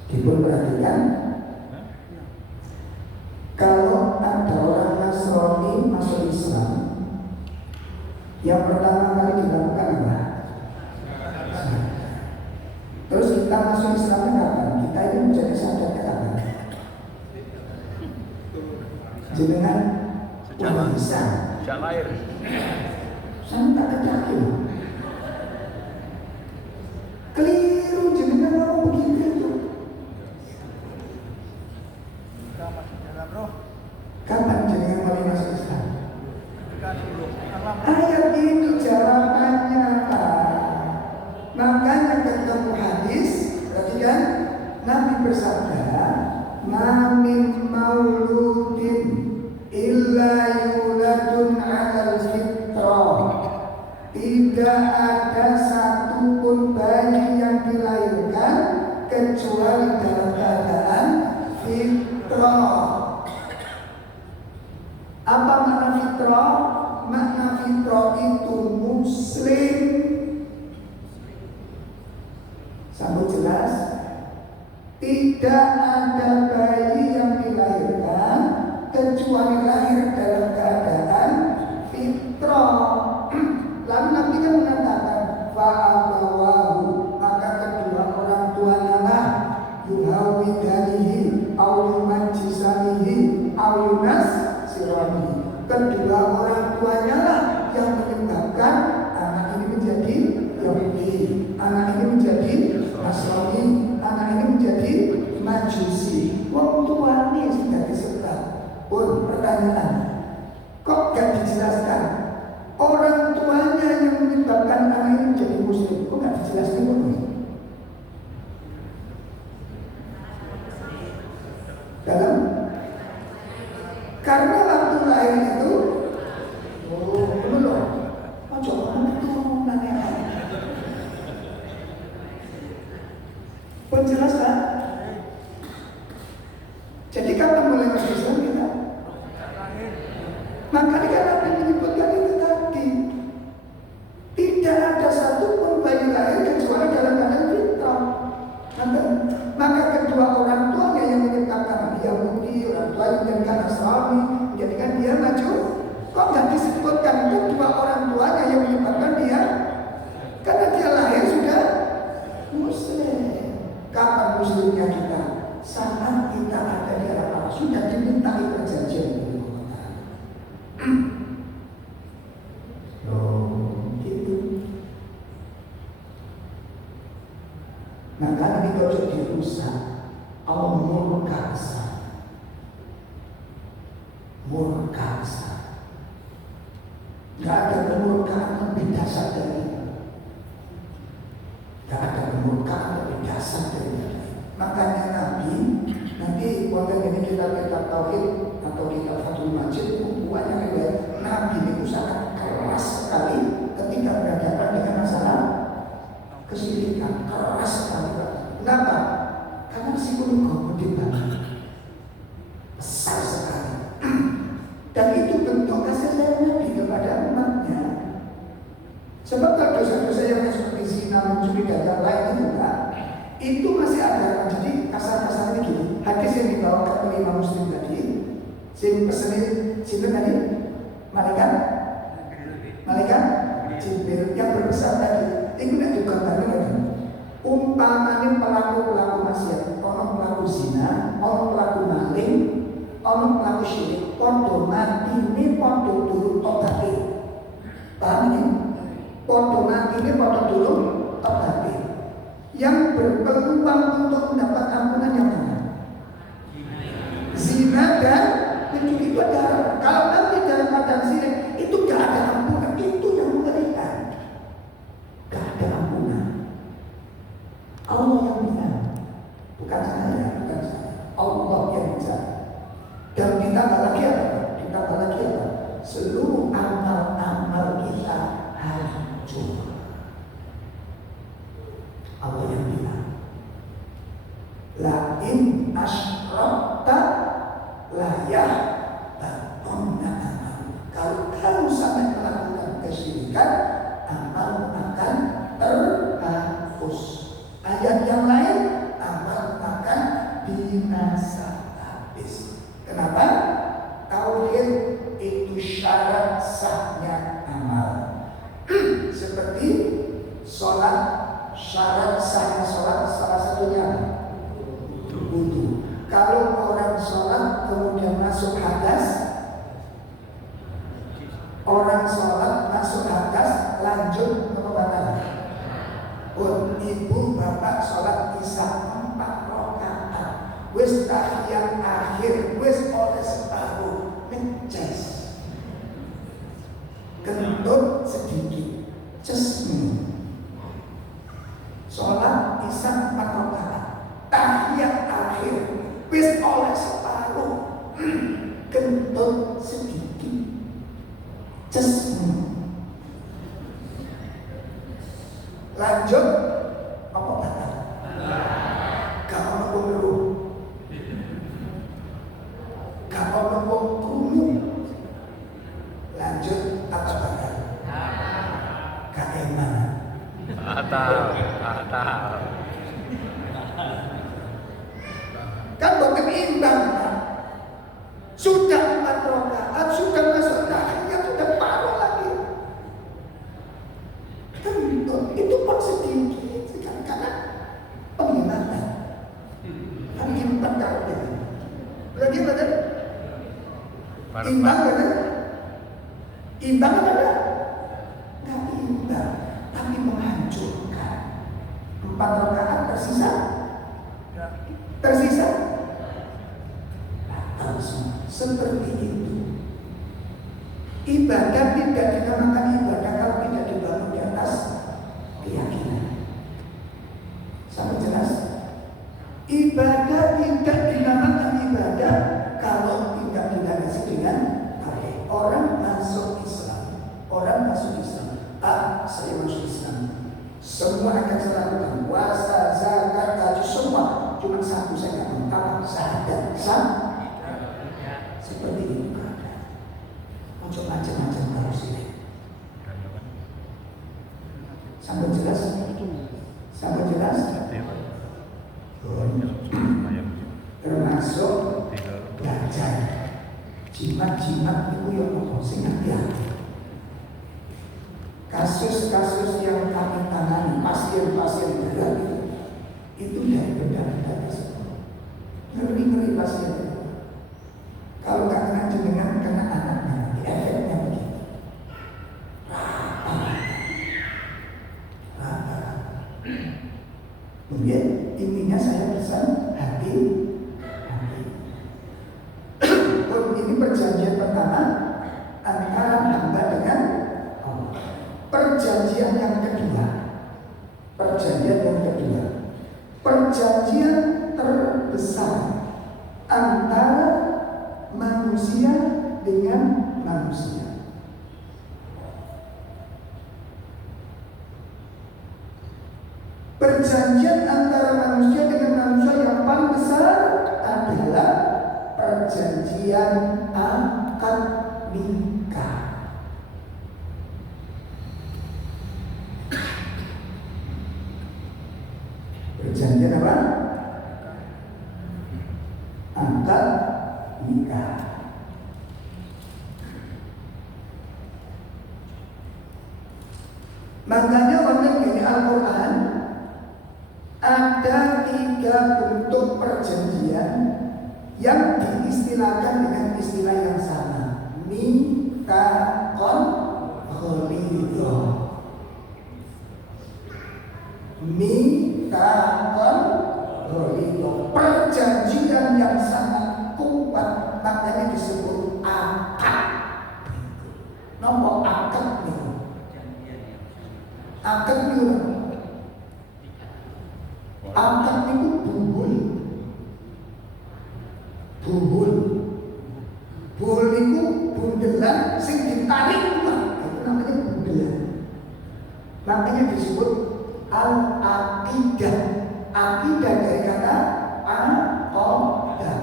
Ibu perhatikan, kalau ada orang Nasrani masuk Islam, yang pertama kali dilakukan apa? Terus kita masuk Islam kapan? Kita ini menjadi sahabatnya kapan? Jenengan umat Islam. sejak lahir. Saya tak kecakin. Keliru jenengan mau begitu. Kapan jenengan mulai masuk Islam? Ayat itu jawabannya apa? Makanya ketemu hadis, perhatikan, Nabi bersabda, "Ma min mauludin illa yuladun 'alal fitrah." Tidak ada satupun bayi yang dilahirkan kecuali dalam keadaan fitrah. Apa makna fitrah? Makna fitrah itu muslim. Sambut jelas. Tidak ada bayi yang dilahirkan kecuali lahir dalam keadaan fitrah. Lalu Nabi kan mengatakan fa'abawahu, maka kedua orang tuanya lah yuhawidanihi au yumajisanihi au yunasiranihi. Kedua orang tuanya lah yang menyebabkan anak ini menjadi Yahudi, anak ini menjadi Nasrani, anak ini menjadi Majusi. Wong tuane sudah disebut. Pun pertanyaan, kok gak dijelaskan orang tuanya yang menyebabkan anak ini menjadi muslim? Kok gak dijelaskan dulu? Dalam karena waktu lahir itu belum. Oh coba itu nanya. Penjelas kan? Jadi kapan mulai masuk Islam kita? Maka Nabi menyebutkan itu tadi. Tidak ada satupun bayi lahir kecuali dalam keadaan fitrah. Maka kedua orang tuanya yang menyebabkan dia Yahudi, orang tua yang menjadikan Nasrani, menjadikan dia maju. Kok nggak disebutkan kedua orang tuanya yang menyebabkan dia? Karena dia lahir sudah muslim. Kapan muslimnya kita? Saat kita ada di Arafah, sudah dimintai perjanjian itu. Gitu. Nah karena itu harus dirusak. Allah murka besar. Murka besar. Gak ada kemurkaan lebih dasar dari itu. Gak ada kemurkaan lebih dasar dari itu. Makanya Nabi waktu ini kita tauhid atau kita Fathul Majid, bukuannya riwayat Nabi itu sangat keras sekali ketika berhadapan dengan masalah kesyirikan, keras sekali. Kenapa? Karena psikologi gede banget, besar sekali. Dan itu bentuk kasih sayang Nabi kepada umatnya. Sebab kalau dosa-dosa yang seperti zina, mencuri dan yang lain itu itu masih ada. Jadi kasar-kasar ini gini. Hadis yang dibawakan oleh Imam Muslim tadi, sing pesenin siapa tadi? Malaikat Jibril yang berbesar tadi. Itu nak juga tadi. Umpamanya pelaku-pelaku maksiat, orang pelaku zina, orang pelaku maling, orang pelaku syirik, podo mati ini podo turun tobati. Paham ini? Podo mati ini podo turun tobati. Yang berpeluang untuk mendapat ampunan yang mana? Zina dan mencuri itu ada. Kalau nanti dalam keadaan zina itu gak ada ampunan, itu yang mengerikan. Gak ada ampunan. Allah yang bilang, bukan saya. Allah yang bicara. Dan ditambah lagi apa? Seluruh amal-amal kita hancur. Allah yang bilang, la in asyrakta la yahbatunna amal. Kalau kamu sampai melakukan kesyirikan, amal akan terhapus. Ayat yang lain, amal akan binasa habis. Kenapa? Tauhid itu syarat sahnya amal. Seperti sholat, syarat sahnya sholat salah satunya wudu. Kalau orang sholat kemudian masuk hadas, orang sholat masuk hadas lanjut ke pembatal. Ibu bapak sholat isya 4 rakaat, wis tahiyat akhir, wis oleh separuh ngecas, kentut sedikit, cesmi. Sholat isya 4 rakaat, tahiyat akhir, wis oleh separuh, kentut sedikit, cesmi. Lanjut apa batal? Gak ono wong weruh. Gak ono wong krungu. Lanjut apa batal? Gak eman. Batal. Kan bukan imbang kan? Sudah 4 rakaat, sudah masuk tahiyat, sudah paruh lagi. Tentu itu pun sedikit sekali karena penghematan. Menghemat karena berarti betul? Imbang betul? Imbang betul? Gak imbang, tapi menghancurkan. 4 rakaat tersisa. Seperti itu. Ibadah tidak dinamakan ibadah kalau tidak dibangun di atas keyakinan. Sampai jelas? Ibadah tidak dinamakan ibadah kalau tidak dilandasi dengan tauhid. Orang masuk Islam, saya masuk Islam. Semua akan saya lakukan, puasa, zakat, haji, semua. Cuma satu saya nggak mau, syahadat. Seperti itu ada. Macam macam harus ini. Sampai jelas? Termasuk belajar. Jimat-jimat itu yang sing hati-hati. Kasus-kasus yang kami tangani, pasien-pasien berat itu dari benda-benda tersebut. Ngeri-ngeri pasien. Kalau nggak kena jenengan, kena anaknya, efeknya begitu. Rata. Kemudian intinya saya pesan hati. Ini perjanjian pertama antara hamba dengan Allah. Perjanjian yang kedua, perjanjian terbesar antara manusia dengan manusia. Perjanjian antara manusia dengan manusia yang paling besar adalah perjanjian akad nikah. Perjanjian apa? Akad nikah. Makanya orang ini Al-Quran ada 3 bentuk perjanjian yang diistilahkan dengan istilah yang sama. Mitsaqon ghalidho. Mitsaqon ghalidho. Perjanjian yang sangat kuat, makanya disebut akad. Nomor akad itu. Akad itu. Akad itu buhul itu bundelan sing ditarik itu namanya bundelan. Makanya disebut al-aqidah. Aqidah dari kata aqadah.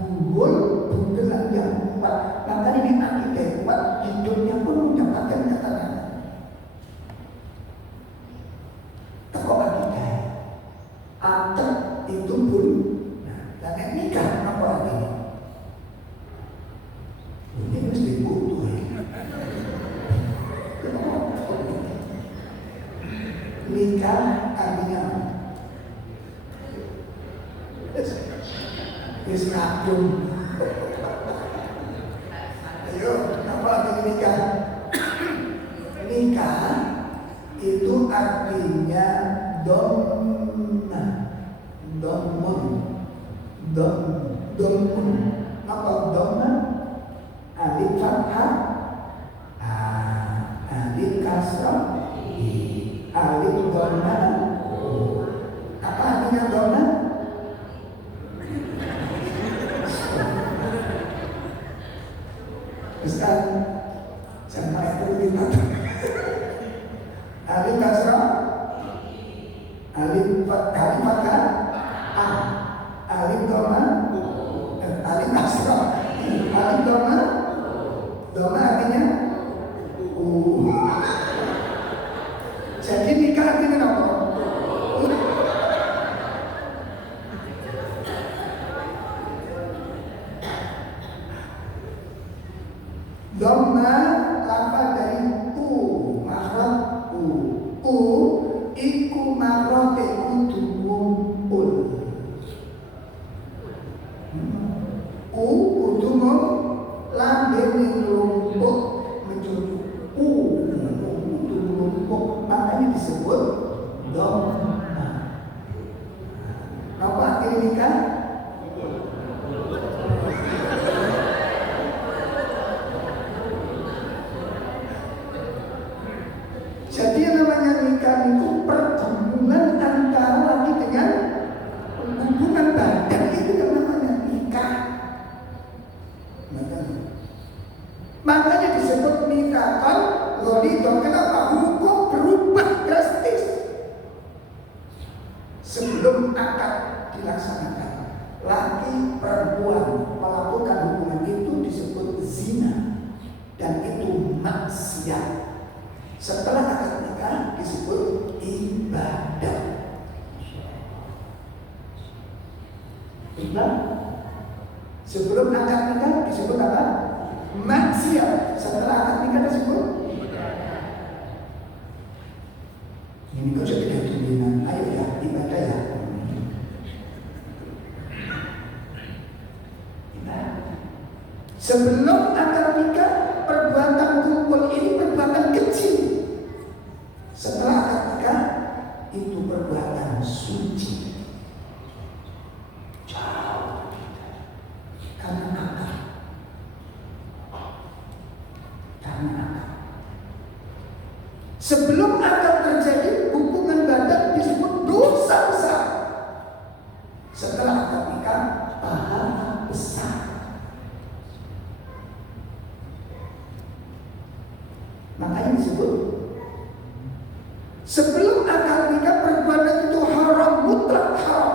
Buhul bundelan yang kuat. Makanya ini aqidah yang kuat, hidupnya pun mendapatkan ketenangan. Teko aqidah. Akad itu pun. Nah, dan nikah apa artinya? Ini mesti butuh. Nikah artinya wis kadung. Ayo, apa artinya nikah? Nikah itu artinya domun. Apa domun? Alif fathah, alif kasrah, alif dhammah. Apa artinya dhammah? Ustaz, sampai itu kita. Alif kasrah, tumpuk, makanya disebut domba. Apa arti nikah? Jadi yang namanya nikah itu pertemuan antara laki dengan hubungan badan, itu yang namanya nikah. Makanya disebut nikah kan ghalidhah. Kenapa? Hukum berubah drastis sebelum akad dilaksanakan. Laki perempuan melakukan hubungan itu disebut zina dan itu maksiat. Setelah akad nikah disebut ibadah. Benar? Sebelum akad nikah disebut apa? Maksiat. Setelah akad nikah disebut. Ini kok jadi keturunan. Ayo ya, ibadah ya. Sebelum akad nikah, perbuatan kumpul ini perbuatan kecil. Setelah akad nikah, itu perbuatan suci. Jauh karena akad. Sebelum akad terjadi, hubungan badan disebut dosa besar. Setelah akad nikah, pahala besar. Makanya disebut sebelum akad nikah perbuatan itu haram, mutlak haram.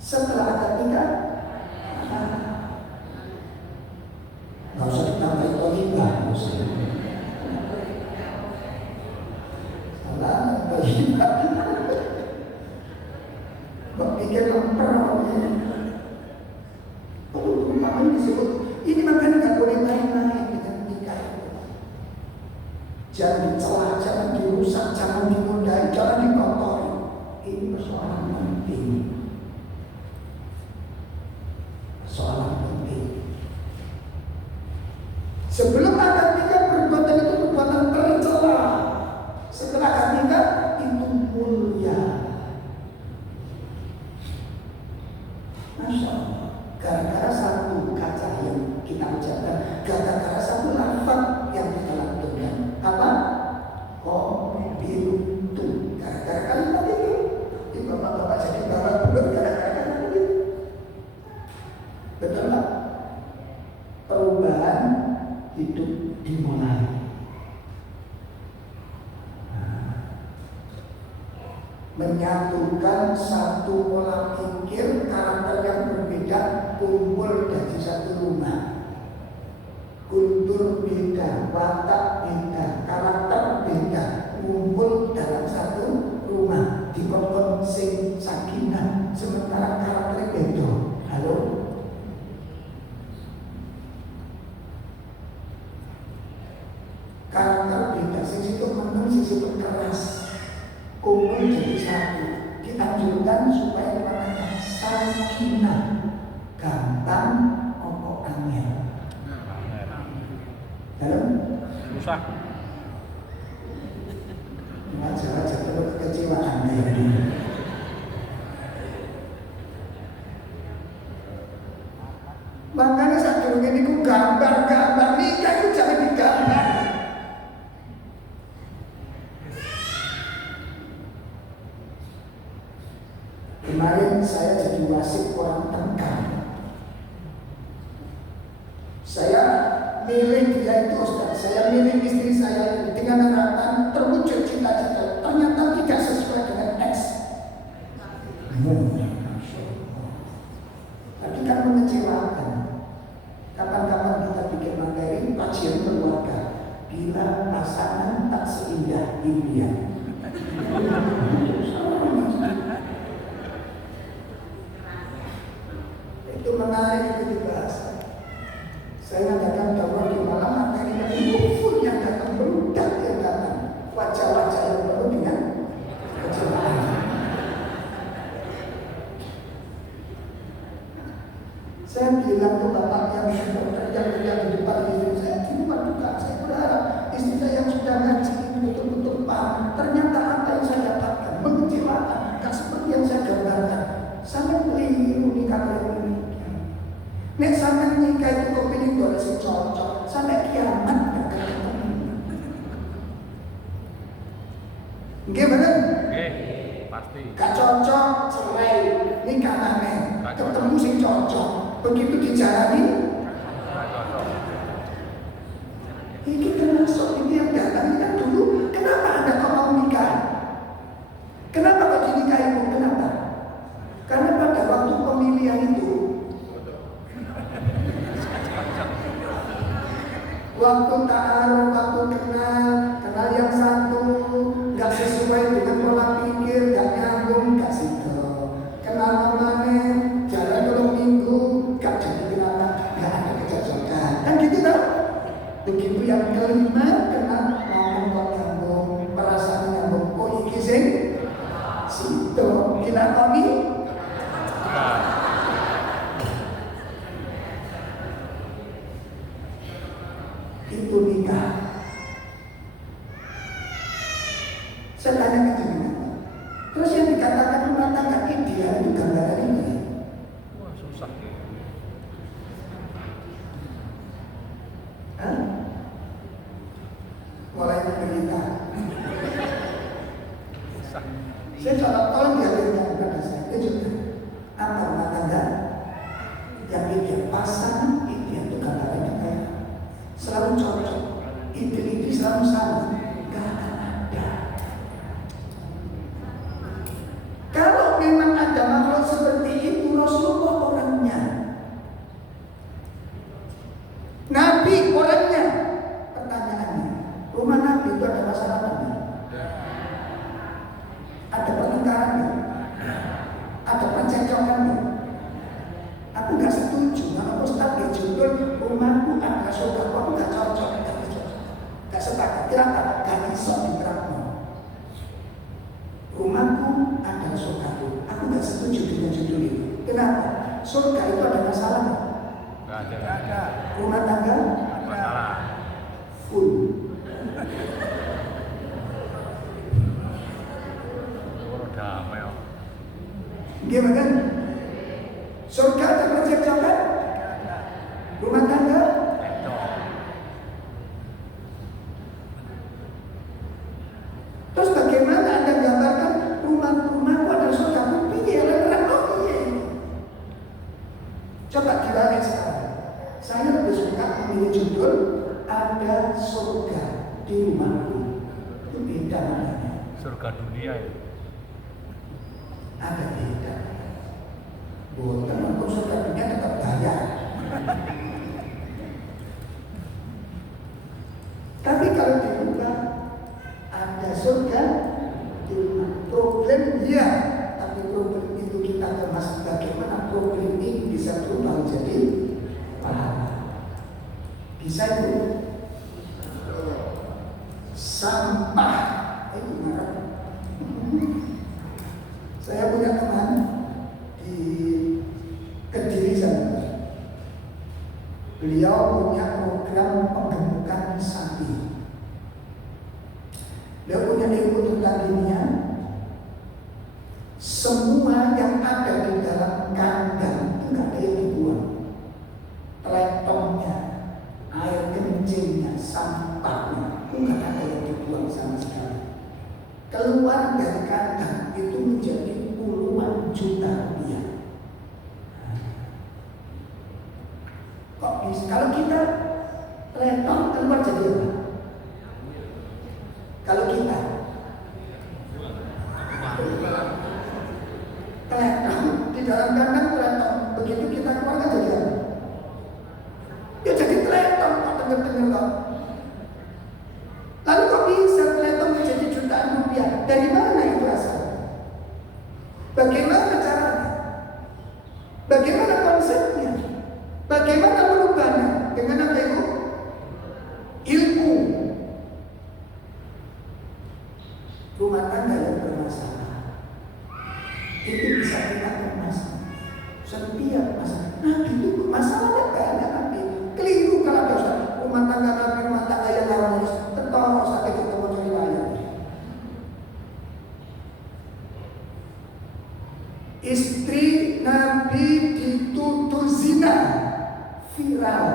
Setelah akad nikah, nggak usah ditambahin tolibah, salah tolibah. Berpikir lemper, makanya disebut ini, makanya nggak boleh main-main dengan nikah. Jangan dicela, jangan dirusak, jangan dinodai, jangan dikotori. Ini persoalan penting. Persoalan penting. Sebelum akad nikah perbuatan itu perbuatan tercela. Setelah akad nikah itu mulia. Masya Allah. Gara-gara satu kata yang kita ucapkan, gara-gara satu lafaz yang kita lantunkan. Apa? Qobirtu. Gara-gara kalimat itu. Di bapak-bapak jadi bapak belum gara-gara kalimat itu. Betul tak? Perubahan hidup dimulai. Menyatukan satu pola pikir, karakter yang berbeda, kumpul dari satu rumah. Kultur beda, watak beda, karakter beda, kumpul dalam satu rumah. Dikongkon sing sakinah, sementara karakternya beda. Halo? Karakter beda, sing situ menang, sing situ keras. Kumpul jadi satu. Dianjurkan supaya maknanya sakinah, gampang, pokok angel. Dalam Susah. wajar-wajar perlu kekecewaan ya. Makanya saat dulu ini ku gambar-gambar nikah itu jangan digambar. Kemarin saya jadi wasit orang Tengkar. Saya milih dia itu Ustaz, saya milih istri saya dengan harapan terwujud cita-cita. Ternyata tidak sesuai dengan X. Tapi kan mengecewakan. Kapan-kapan kita bikin materi kajian keluarga. Bila pasangan tak seindah India. Itu menarik, itu dibahas. Saya datang dakwah di malam, materinya full yang datang, berudak yang datang, wajah-wajah yang penuh dengan kecewaan. Saya bilang ke bapak yang sudah teriak di depan istri saya, ini bukan duka. Saya berharap istri saya yang sudah ngaji itu Nek sampai nikah itu kepingin boleh sing cocok sampai kiamat gak ketemu. Gimana? Oke, pasti. Gak cocok cerai nikah maneh. Gak cocok. Ketemu sing cocok. Begitu dijalani, Nggak cocok. ini termasuk ini yang datang ini kan dulu. Kenapa Anda kok mau nikah? Kenapa kok dinikahi Bu? Kenapa? Karena pada waktu pemilihan itu, waktu taruh, waktu kenal yang satu, nggak sesuai dengan pola pikir, nggak nyambung, nggak situ. Kenal kemarin, jalan 2 minggu, nggak jadi kenapa? Nggak ada kecocokan. Kan gitu kan? Begitu yang kelima, kenal ngomong kok nyambung, perasaan nyambung, oh iki sing situ, dilakoni. Itu nikah. Saya tanya ke jenengan. Terus yang dikatakan rumah tangga ideal itu gambaran ini. Wah, susah. Hah? Mulai menderita. Susah. Saya coba tolong diajarkan kepada saya. Dia juga apa rumah tangga yang ideal, pasangan ideal itu gambarannya kayak selalu cocok, ide-ide selalu sama, gak akan ada. Kalau memang ada makhluk seperti itu, Rasulullah orangnya, Nabi orangnya. Pertanyaannya, rumah Nabi itu ada masalah apa? Ada pertengkaran, ada percekcokan. Aku gak setuju, kalau Ustaz dia judul rumahku ada surga, aku gak cocok, gak sepakat. Kenapa? Gak bisa diterapkan. Rumahku adalah surgaku, aku gak setuju dengan judul itu. Kenapa? Surga itu ada masalah gak? Nggak ada. Rumah tangga Masalah. full. Kalau damai. Gimana kan? Surga ada percekcokan? Rumah tangga? Terus bagaimana Anda gambarkan rumahku adalah surgaku? Piye terang piye? Coba dibalik sekarang. Saya lebih suka memilih judul ada surga di rumahku. Itu beda namanya. Surga dunia ya. Ada beda. Bukan untuk surga dunia tetap bayar. Tapi kalau dibuka ada surga di rumah. Problem iya, tapi problem itu kita kemas bagaimana problem ini bisa berubah jadi pahala. Bisa itu sampah. Gimana? Saya punya teman di Kediri sana. Beliau punya program penggemukan sapi. Dia punya ilmu tentang dunia. Semua yang ada di dalam kandang itu nggak ada yang dibuang. Teleponnya, air kencingnya, sampahnya itu nggak ada yang dibuang sama sekali. Keluar dari kandang itu menjadi puluhan juta rupiah. Kok bisa? Kalau kita leton keluar jadi apa? Kalau kita leton di dalam kandang leton, begitu kita keluar kan jadi apa? Ya jadi leton, kok denger-denger kok. Lalu kok bisa leton menjadi jutaan rupiah? Dari mana itu asalnya? Bagaimana caranya? Bagaimana konsepnya? Bagaimana merubahnya? Dengan apa itu? Ilmu. Rumah tangga yang bermasalah itu bisa kita kemas. Setiap masalah. Nabi itu masalahnya banyak Nabi. Keliru kalau ada rumah tangga Nabi, rumah tangga yang harmonis. Ketoro sampai ketemu ceritanya. Istri Nabi dituduh zina. viral.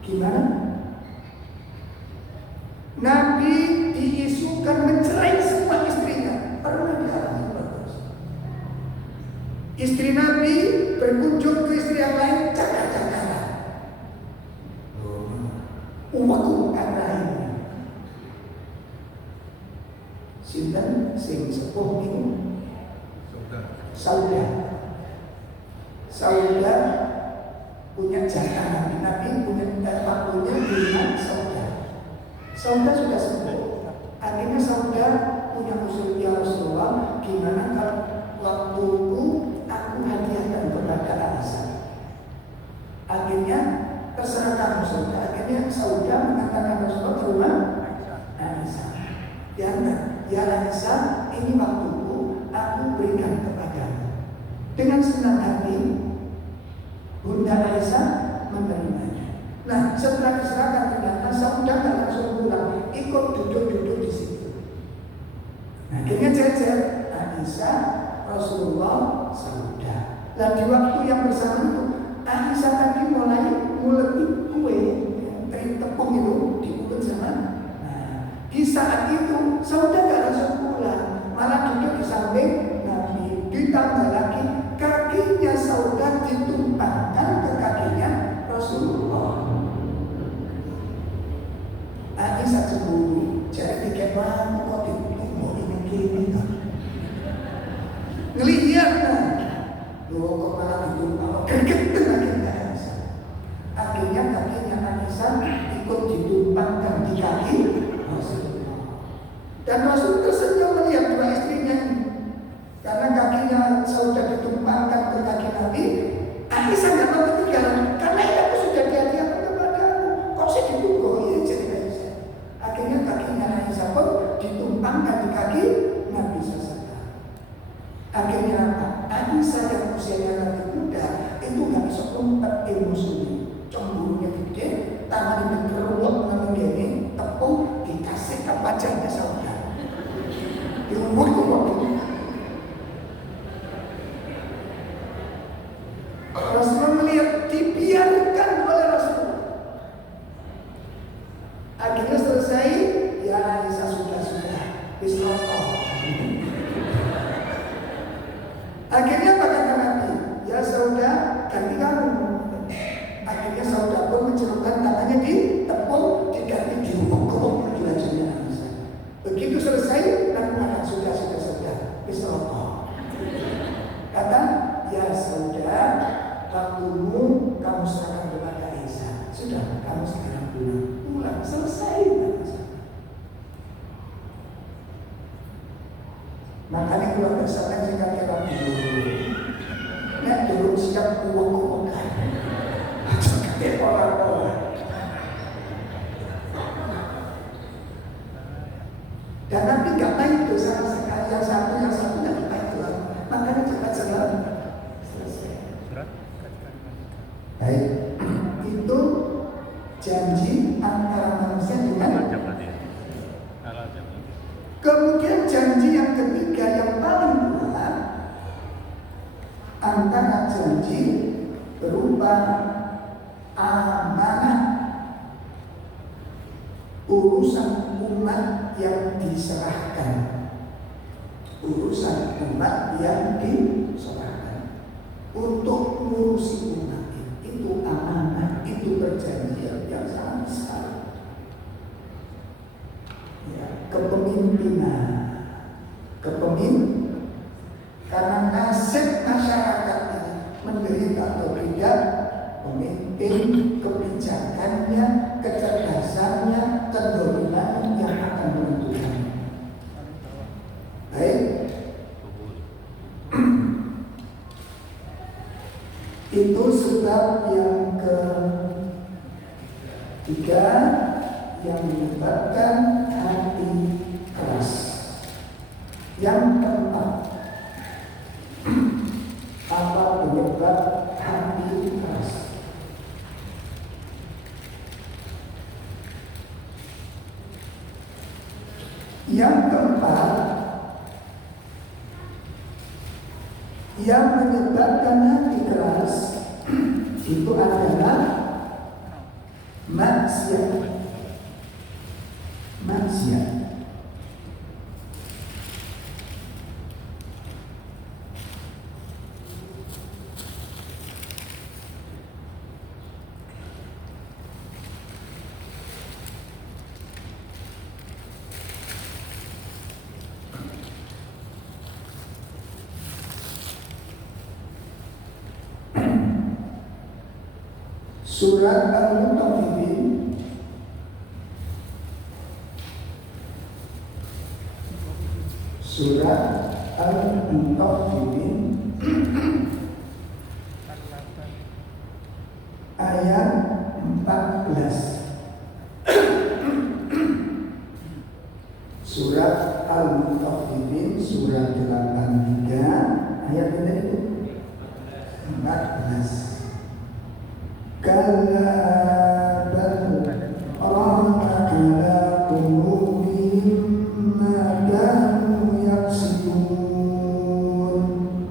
Gimana? Nabi diisukan mencerai semua istrinya. Pernah dialami terus. Istri Nabi berkunjung ke istri yang lain, cakar-cakaran. Umak-umakan lain. Sinten sing sepuh niku Saudah. Saudah punya jatah Nabi punya waktunya dengan Saudah. Saudah sudah sepuh. Akhirnya Saudah punya usul, ya Rasulullah, gimana kalau waktuku aku hadiahkan kepada Aisyah. Akhirnya terserah kamu Saudah. Akhirnya Saudah mengatakan Rasulullah ke rumah Aisyah. Ya Aisyah, ini waktuku, aku berikan kepadamu. Dengan senang hati Bunda Aisyah menerimanya. Nah, setelah diserahkan ternyata Saudah tidak langsung pulang, ikut duduk-duduk di situ. Nah, akhirnya jajar Aisyah, Rasulullah, Saudah. Nah, di waktu yang bersama itu Aisyah tadi mulai ngulek kue, teri tepung itu diulet sama. Nah, di saat itu Saudah tidak langsung pulang, malah duduk di samping Nabi. Ditambah lagi kakinya Saudah ditumpangkan ke kakinya Rasulullah. Aisyah cemburu, jadi pikir mana kok ditumpuk ini ngelihat kan, loh kok malah ditumpang, gerget lagi Aisyah. Akhirnya kakinya Aisyah ikut ditumpangkan di kaki Rasulullah. Dan Rasul tersenyum melihat dua istrinya ini. Karena kakinya Saudah ditumpangkan ke kaki Nabi, Aisyah nggak mau ketinggalan. Karena ini aku sudah dihadiahkan kepada aku. Kok saya ditunggu? Ini jadi Aisyah. Akhirnya kakinya Aisyah pun ditumpangkan di kaki Nabi SAW. Akhirnya apa? Aisyah yang usianya lebih muda itu nggak bisa lompat emosi. Cemburunya gede, tangan dikeruluk dengan gini, tepung dikasih ke wajahnya Saudah. Diumur-umur gitu. Rasulullah melihat dibiarkan oleh Rasulullah. Akhirnya selesai, ya Aisyah sudah Bismillah. Akhirnya apa kata Nabi? Ya Saudah, ganti kamu. Akhirnya Saudah pun mencelupkan tangannya di tepung, diganti dihukum di wajahnya Aisyah. Begitu selesai, Nabi mengatakan sudah. Bismillah. Kata, ya Saudah, waktumu kamu serahkan kepada Aisyah. Sudah, kamu sekarang pulang. Selesai. Makanya keluarga saya jika kita dulu, nek dulu siap uang kan, jadi orang-orang. Dan Nabi nggak main itu sama sekali, yang satu nggak main itu. Makanya cepat selesai. Baik, itu janji antara manusia dengan. Kemudian janji yang ketiga yang paling berat antara janji berupa amanah urusan umat yang diserahkan. Urusan umat yang diserahkan untuk ngurusi umat itu amanah, itu perjanjian yang sangat besar. Ya, kepemimpinan, karena nasib masyarakat ini menderita atau tidak, pemimpin, kebijakannya, kecerdasannya, kedoliman yang akan menentukan. Baik, itu sebab yang ketiga yang menyebabkan hati keras. Yang keempat, apa penyebab hati keras? Yang keempat, yang menyebabkan hati keras itu adalah maksiat. Maksiat. Surat Al-Mutaffifin Surat Al-Mutaffifin ayat 14. Surat Al-Mutaffifin surat 83 ayat itu 14. Kalla bal rana ala qulubihim ma kanu yaksibun.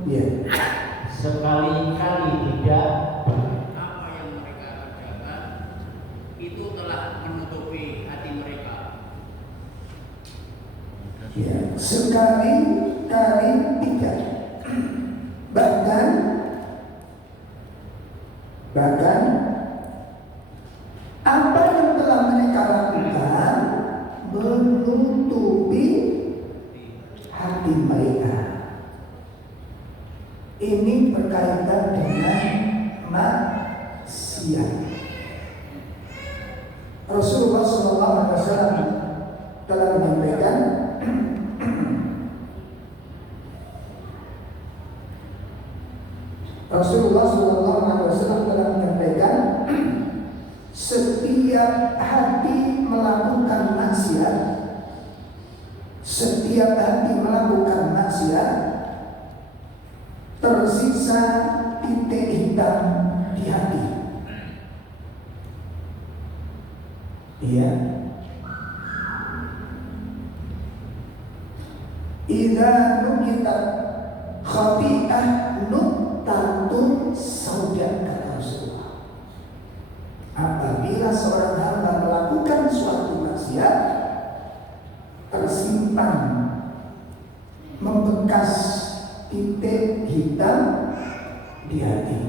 Ya. Sekali-kali tidak apa yang mereka kerjakan itu telah menutupi hati mereka. Ya, sekali-kali tidak. Bahkan apa yang telah mereka lakukan menutupi hati mereka. Ini berkaitan dengan maksiat. Rasulullah SAW telah menyampaikan setiap hati melakukan maksiat, tersisa titik hitam di hati. Iya. Idza nukita khati'ah nuktatun sauda, kata Rasulullah. Apabila seorang hamba melakukan suatu maksiat, tersimpan membekas titik hitam di hati.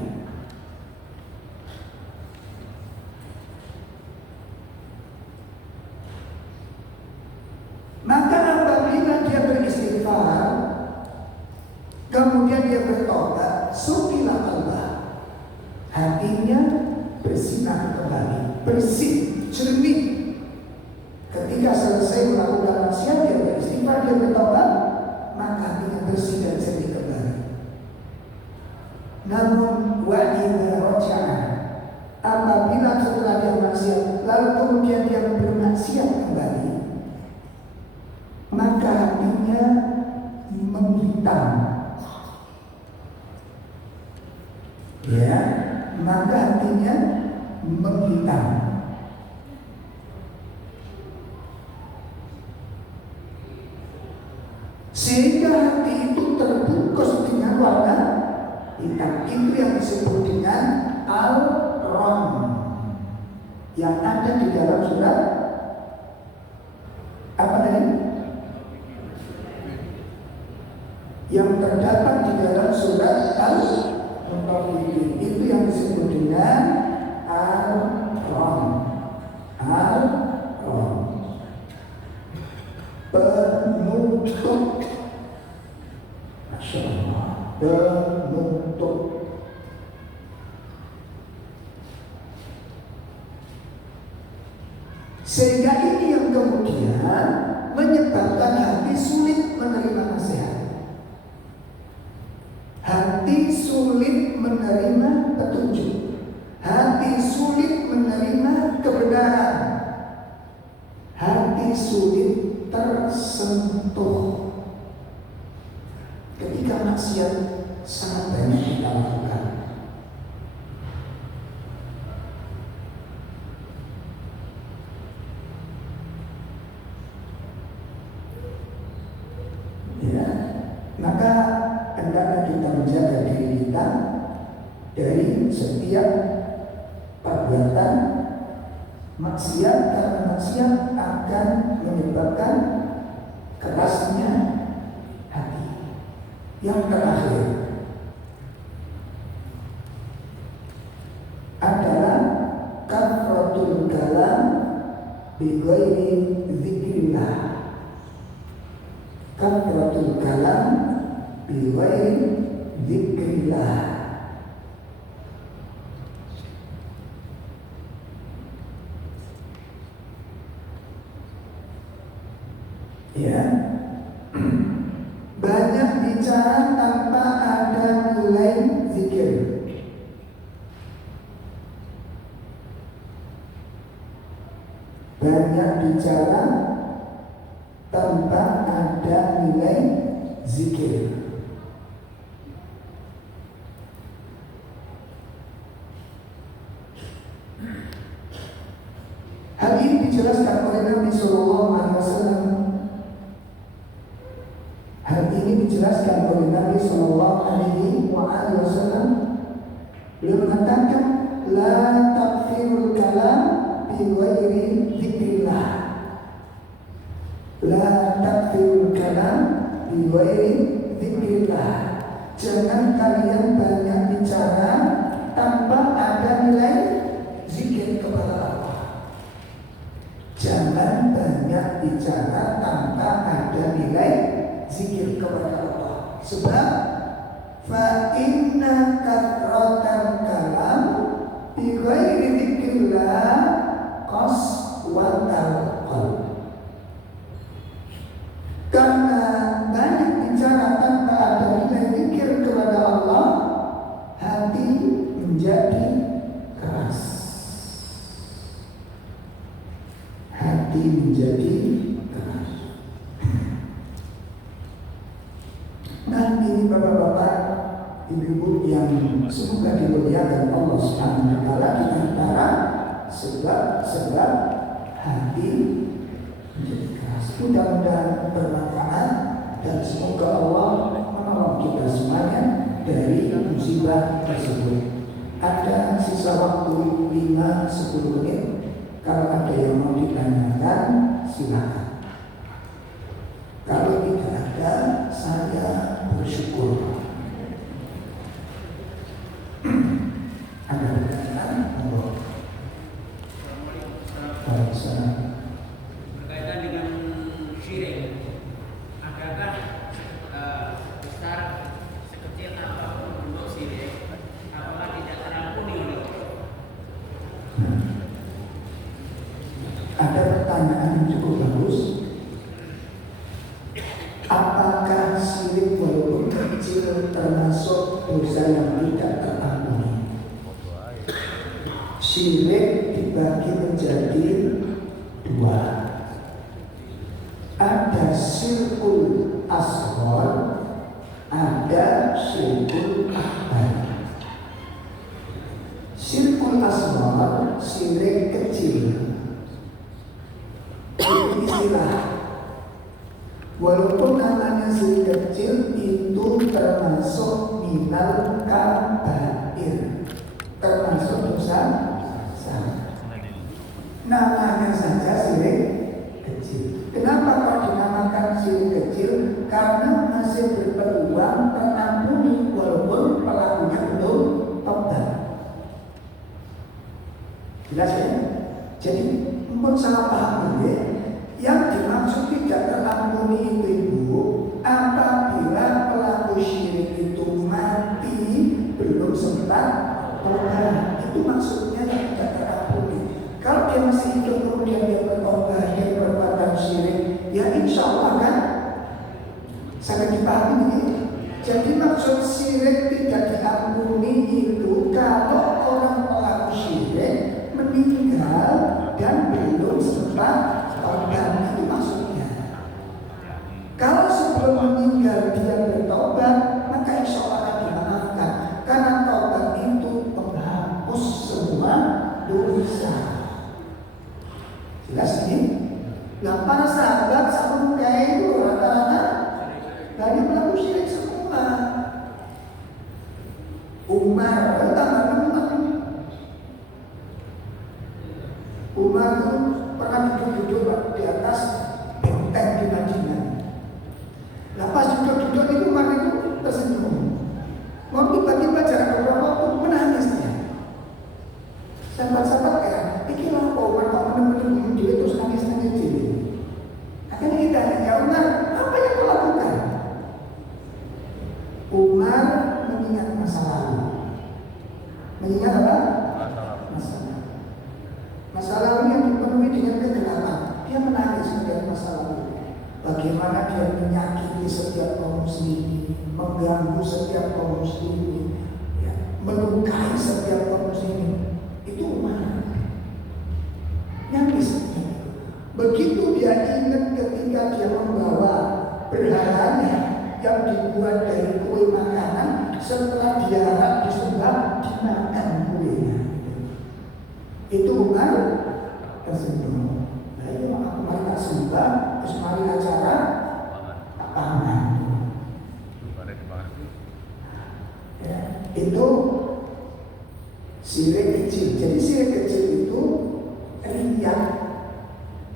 Maka apabila dia beristighfar, kemudian dia bertobat, sukilah Allah, hatinya bersinar kembali, bersih, jernih. Ketika selesai melakukan maksiat, dia beristighfar, dia bertobat, maka hatinya bersih dan jernih kembali. Namun wa'idha roja'a, apabila setelah dia maksiat, lalu kemudian dia bermaksiat kembali, maka hatinya menghitam. Ya, maka hatinya menghitam. Sehingga hati itu terbungkus dengan warna hitam. Itu yang disebut dengan al-ron, yang ada di dalam surat apa tadi? Yang terdapat di dalam surat Al-Mutaffifin, itu yang disebut dengan al-ron. Al-ron, penutup. Masya Allah, penutup. Sehingga ini yang kemudian menyebabkan hati sulit menerima nasihat, hati sulit menerima petunjuk, hati sulit menerima kebenaran, hati sulit tersentuh ketika maksiat sangat banyak kita lakukan. Ya, maka hendaknya kita menjaga diri kita dari setiap perbuatan maksiat, karena maksiat akan menyebabkan kerasnya hati. Yang terakhir adalah kathratul kalam bi ghairi dzikrillah. Kathratul kalam bi ghairi dzikrillah. Ya, banyak bicara tanpa ada nilai zikir. Banyak bicara tanpa ada nilai zikir. Hal ini dijelaskan oleh Nabi Sallallahu Alaihi Wasallam. Hal ini dijelaskan oleh Nabi Sallallahu Alaihi Wasallam. Beliau mengatakan, la takfirul kalam bi ghairi dzikrillah. La takfirul kalam bi ghairi dzikrillah. Jangan kalian banyak bicara tanpa ada nilai zikir kepada Allah. Jangan banyak bicara tanpa ada nilai zikir kepada Allah. Sebab fa inna kathratal kalam bi ghairi dzikrillah qaswatal qalb. Karena banyak bicara tanpa ada nilai zikir kepada Allah, hati menjadi keras. Hati menjadi keras. Nah, ini bapak-bapak, ibu-ibu yang semoga dimuliakan Allah Subhanahu wa taala, di antara sebab-sebab hati menjadi keras. Mudah-mudahan bermanfaat dan semoga Allah menolong kita semuanya dari musibah tersebut. Ada sisa waktu 5-10 menit. Kalau ada yang mau ditanyakan, silakan. Kalau tidak ada, saya bersyukur. Ada pertanyaan? Berkaitan dengan syirik, adakah besar sekecil apapun bentuk syirik, apakah tidak terampuni oleh Allah? Ada pertanyaan yang cukup bagus. Apakah syirik walaupun kecil termasuk dosa yang tidak terampuni? Syirik dibagi menjadi dua. Ada syirkul asghar, ada syirkul akbar. Syirkul asghar, syirik kecil. Itu istilah. Walaupun namanya syirik kecil, itu termasuk minal kabair, termasuk dosa besar. Namanya saja syirik kecil. Kenapa kok dinamakan syirik kecil? Karena masih berpeluang terampuni walaupun pelakunya belum tobat. Jelas ya? Jadi mungkin salah paham ya. Yang dimaksud tidak terampuni itu ibu, apabila pelaku syirik itu mati belum sempat tobat, itu maksudnya yang tidak terampuni. Kalau dia masih hidup kemudian dia bertobat, dia berbuat syirik, ya insya Allah kan sangat dipahami ini. Jadi maksud syirik tidak diampuni itu kalau orang pelaku syirik meninggal dan belum sempat tobat, itu maksudnya. Kalau sebelum meninggal dia bertobat, maka insya Allah akan dimaafkan. Karena tobat itu menghapus semua dosa. Jelas ini? Nah, para sahabat sebelum kayak itu rata-rata dari pelaku syirik semua. Umar tambah teman. bagaimana dia menyakiti setiap kaum muslimin, mengganggu setiap kaum muslimin, ya, melukai setiap kaum muslimin. Itu umat nyakis. Begitu dia ingat ketika dia membawa berhalanya yang dibuat dari kue makanan, setelah diharap disembah dimakan kuenya. Itu bukan tersentuh. Nah itu aku mari tak sembah, terus mari acara pangan. Ya, itu sirik kecil. Jadi sirik kecil itu riya.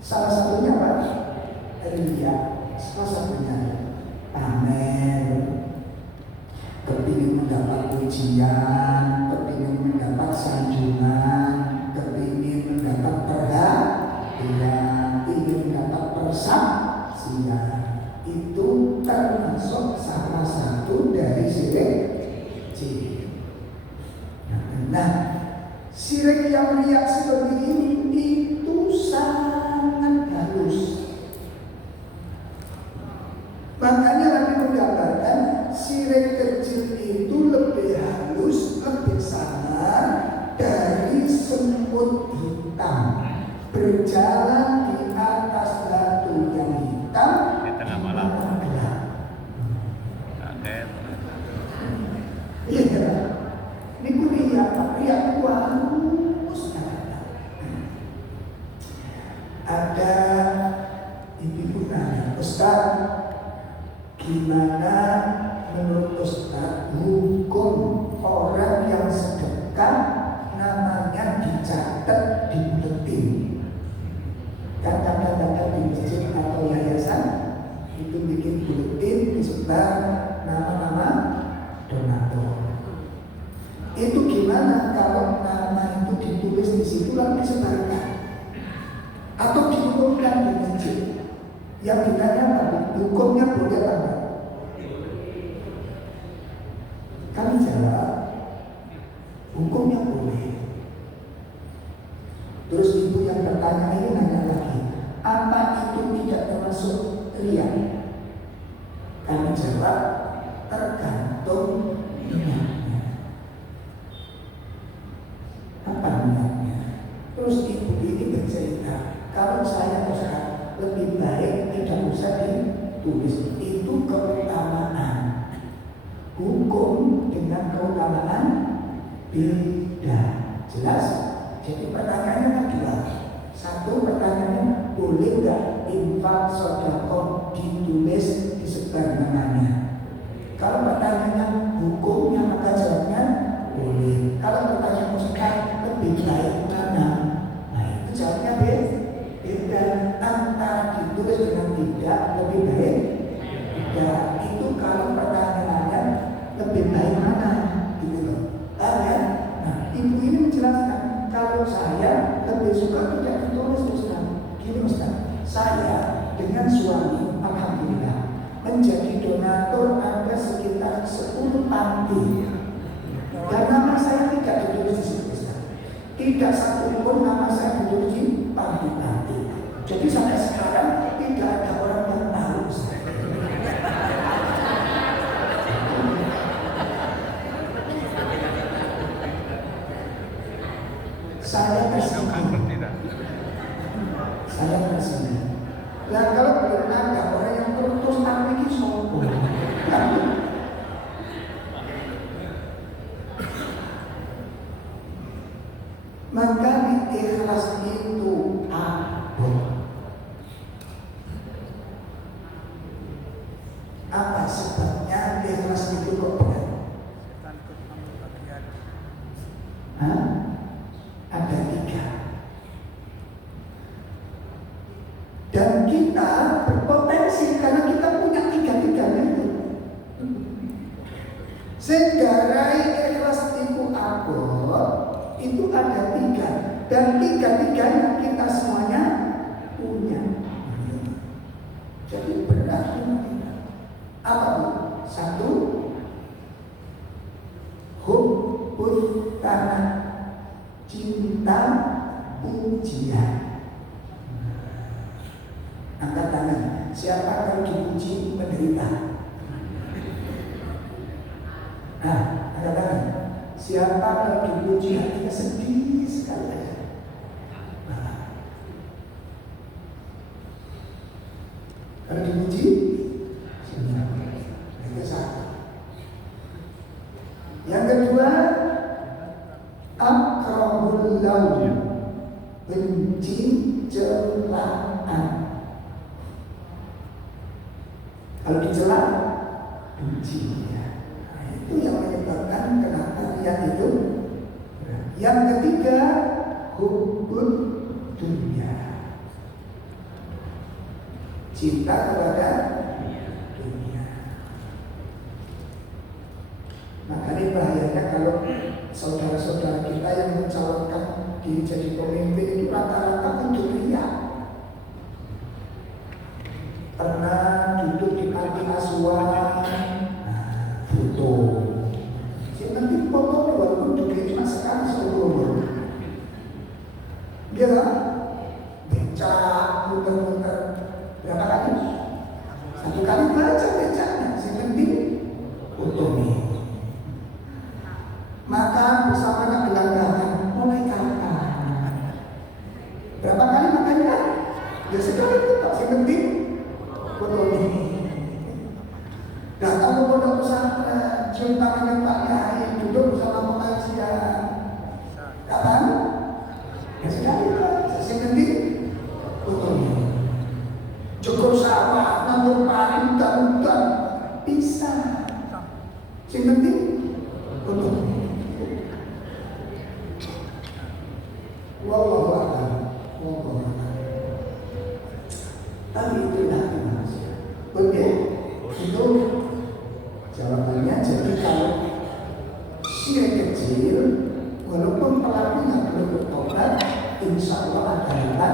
Salah satunya apa? Riya. Salah satunya pamer, kepingin mendapat pujian, kepingin mendapat sanjungan, kepingin mendapat perhatian, ingin mendapat persaksian. Itu termasuk salah satu dari sirik kecil. Nah, sirik yang riak seperti ini itu sangat halus. Makanya Nabi menggambarkan sirik kecil itu lebih halus, lebih samar dari semut hitam berjalan di atas batu yang hitam Di tengah malam. gelap. Kaget. Iya, ini riak itu halus. Ada ibu nanya, Ustaz, gimana menurut Ustaz hukum orang yang sedekah namanya dicatat di buletin? Kadang-kadang di masjid atau yayasan itu bikin buletin disebar nama-nama donatur. Itu gimana kalau nama itu ditulis di situ lalu disebarkan atau diumumkan di masjid? Yang ditanya apa? Hukumnya boleh apa? Kami jawab, hukumnya boleh. Terus ibu yang bertanya ini nanya lagi, apa itu tidak termasuk riya? Kami jawab, tergantung niatnya. Apa niatnya? Terus ibu ini bercerita, kalau saya Ustaz lebih baik tidak usah ditulis. Itu keutamaan. Hukum dengan keutamaan beda. Jelas? Jadi pertanyaannya kan dua. Satu pertanyaannya, boleh nggak infak sedekah ditulis disebar namanya? Kalau pertanyaannya hukumnya maka jawabnya boleh. Kalau pertanyaan Ustaz lebih baik mana? Nah itu jawabnya beda. Antara ditulis dengan tidak lebih baik tidak. Itu kalau pertanyaannya lebih baik mana gitu loh. Nah ibu ini menjelaskan, kalau saya lebih suka tidak ditulis Ustaz. Gini Ustaz, saya dengan suami alhamdulillah menjadi donatur ada sekitar 10 panti. Dan nama saya tidak ditulis di situ Ustaz. Tidak satu pun nama saya ditulis di panti-panti. Jadi sampai sekarang tidak ada orang yang tahu Ustaz. Saya tersinggung. Saya tersinggung. Nah kalau belum ada orang yang terus aku ini sombong. Maka ikhlas itu abot. Apa sebabnya ikhlas itu kok berat? Ada 3. Dan kita berpotensi karena kita punya 3-3-nya itu. Segarai ikhlas itu abot, itu ada 3. Dan 3-3-nya kita semuanya punya. Jadi berat kita. Apa itu? 1, hubbul tanah, cinta pujian. Angkat tangan. tangan. Siapa kalau dipuji menderita? Nah, ada tangan. Siapa kalau dipuji hatinya sedih sekali? Nah. Kalau dipuji, senang. Itu satu. Yang kedua, akrahul laum, benci celaan. Kalau dicela, benci. Nah, itu yang menyebabkan kenapa riya itu. Yang ketiga, hubbud dunya, cinta kepada dunia. Makanya bahayanya kalau saudara-saudara kita yang mencalonkan diri jadi pemimpin itu rata-rata untuk riya. Pernah duduk di panti asuhan, foto. Yang penting foto walaupun duduknya cuma sekali seumur umur. Dia kan becak, muter-muter. Berapa kali? Satu kali baca becaknya. Yang penting foto nih. Makan bersamanya gelanggangan, mulai kapan? Berapa kali makannya? Ya sekali tetap, yang penting foto nih. Datang ke pondok pesantren, cium tangannya Pak Yai, duduk bersama pengajian. Kapan? Ya sekali tetap, yang penting foto nih. Cukup sawah, nandur padi, hutan-hutan, bisa. Yang penting foto nih. Wallahu a'lam. Wallahu a'lam. Tapi itulah manusia. Oke, itu jawabannya. Jadi kalau syirik kecil, walaupun pelakunya belum bertobat, insya Allah akan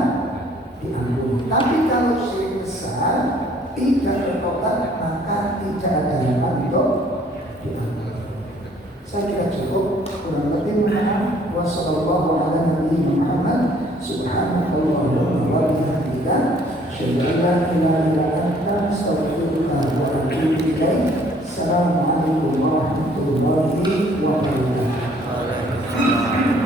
diampuni. Tapi kalau syirik besar tidak bertobat, maka tidak ada harapan untuk diampuni. Saya kira cukup. Kurang lebih mohon wassalamualaikum warahmatullahi wabarakatuh. Subhanallah wa bihamdika, asyhadu an la ilaha illa anta, astaghfiruka wa atubu ilaik. Assalamualaikum warahmatullahi wabarakatuh.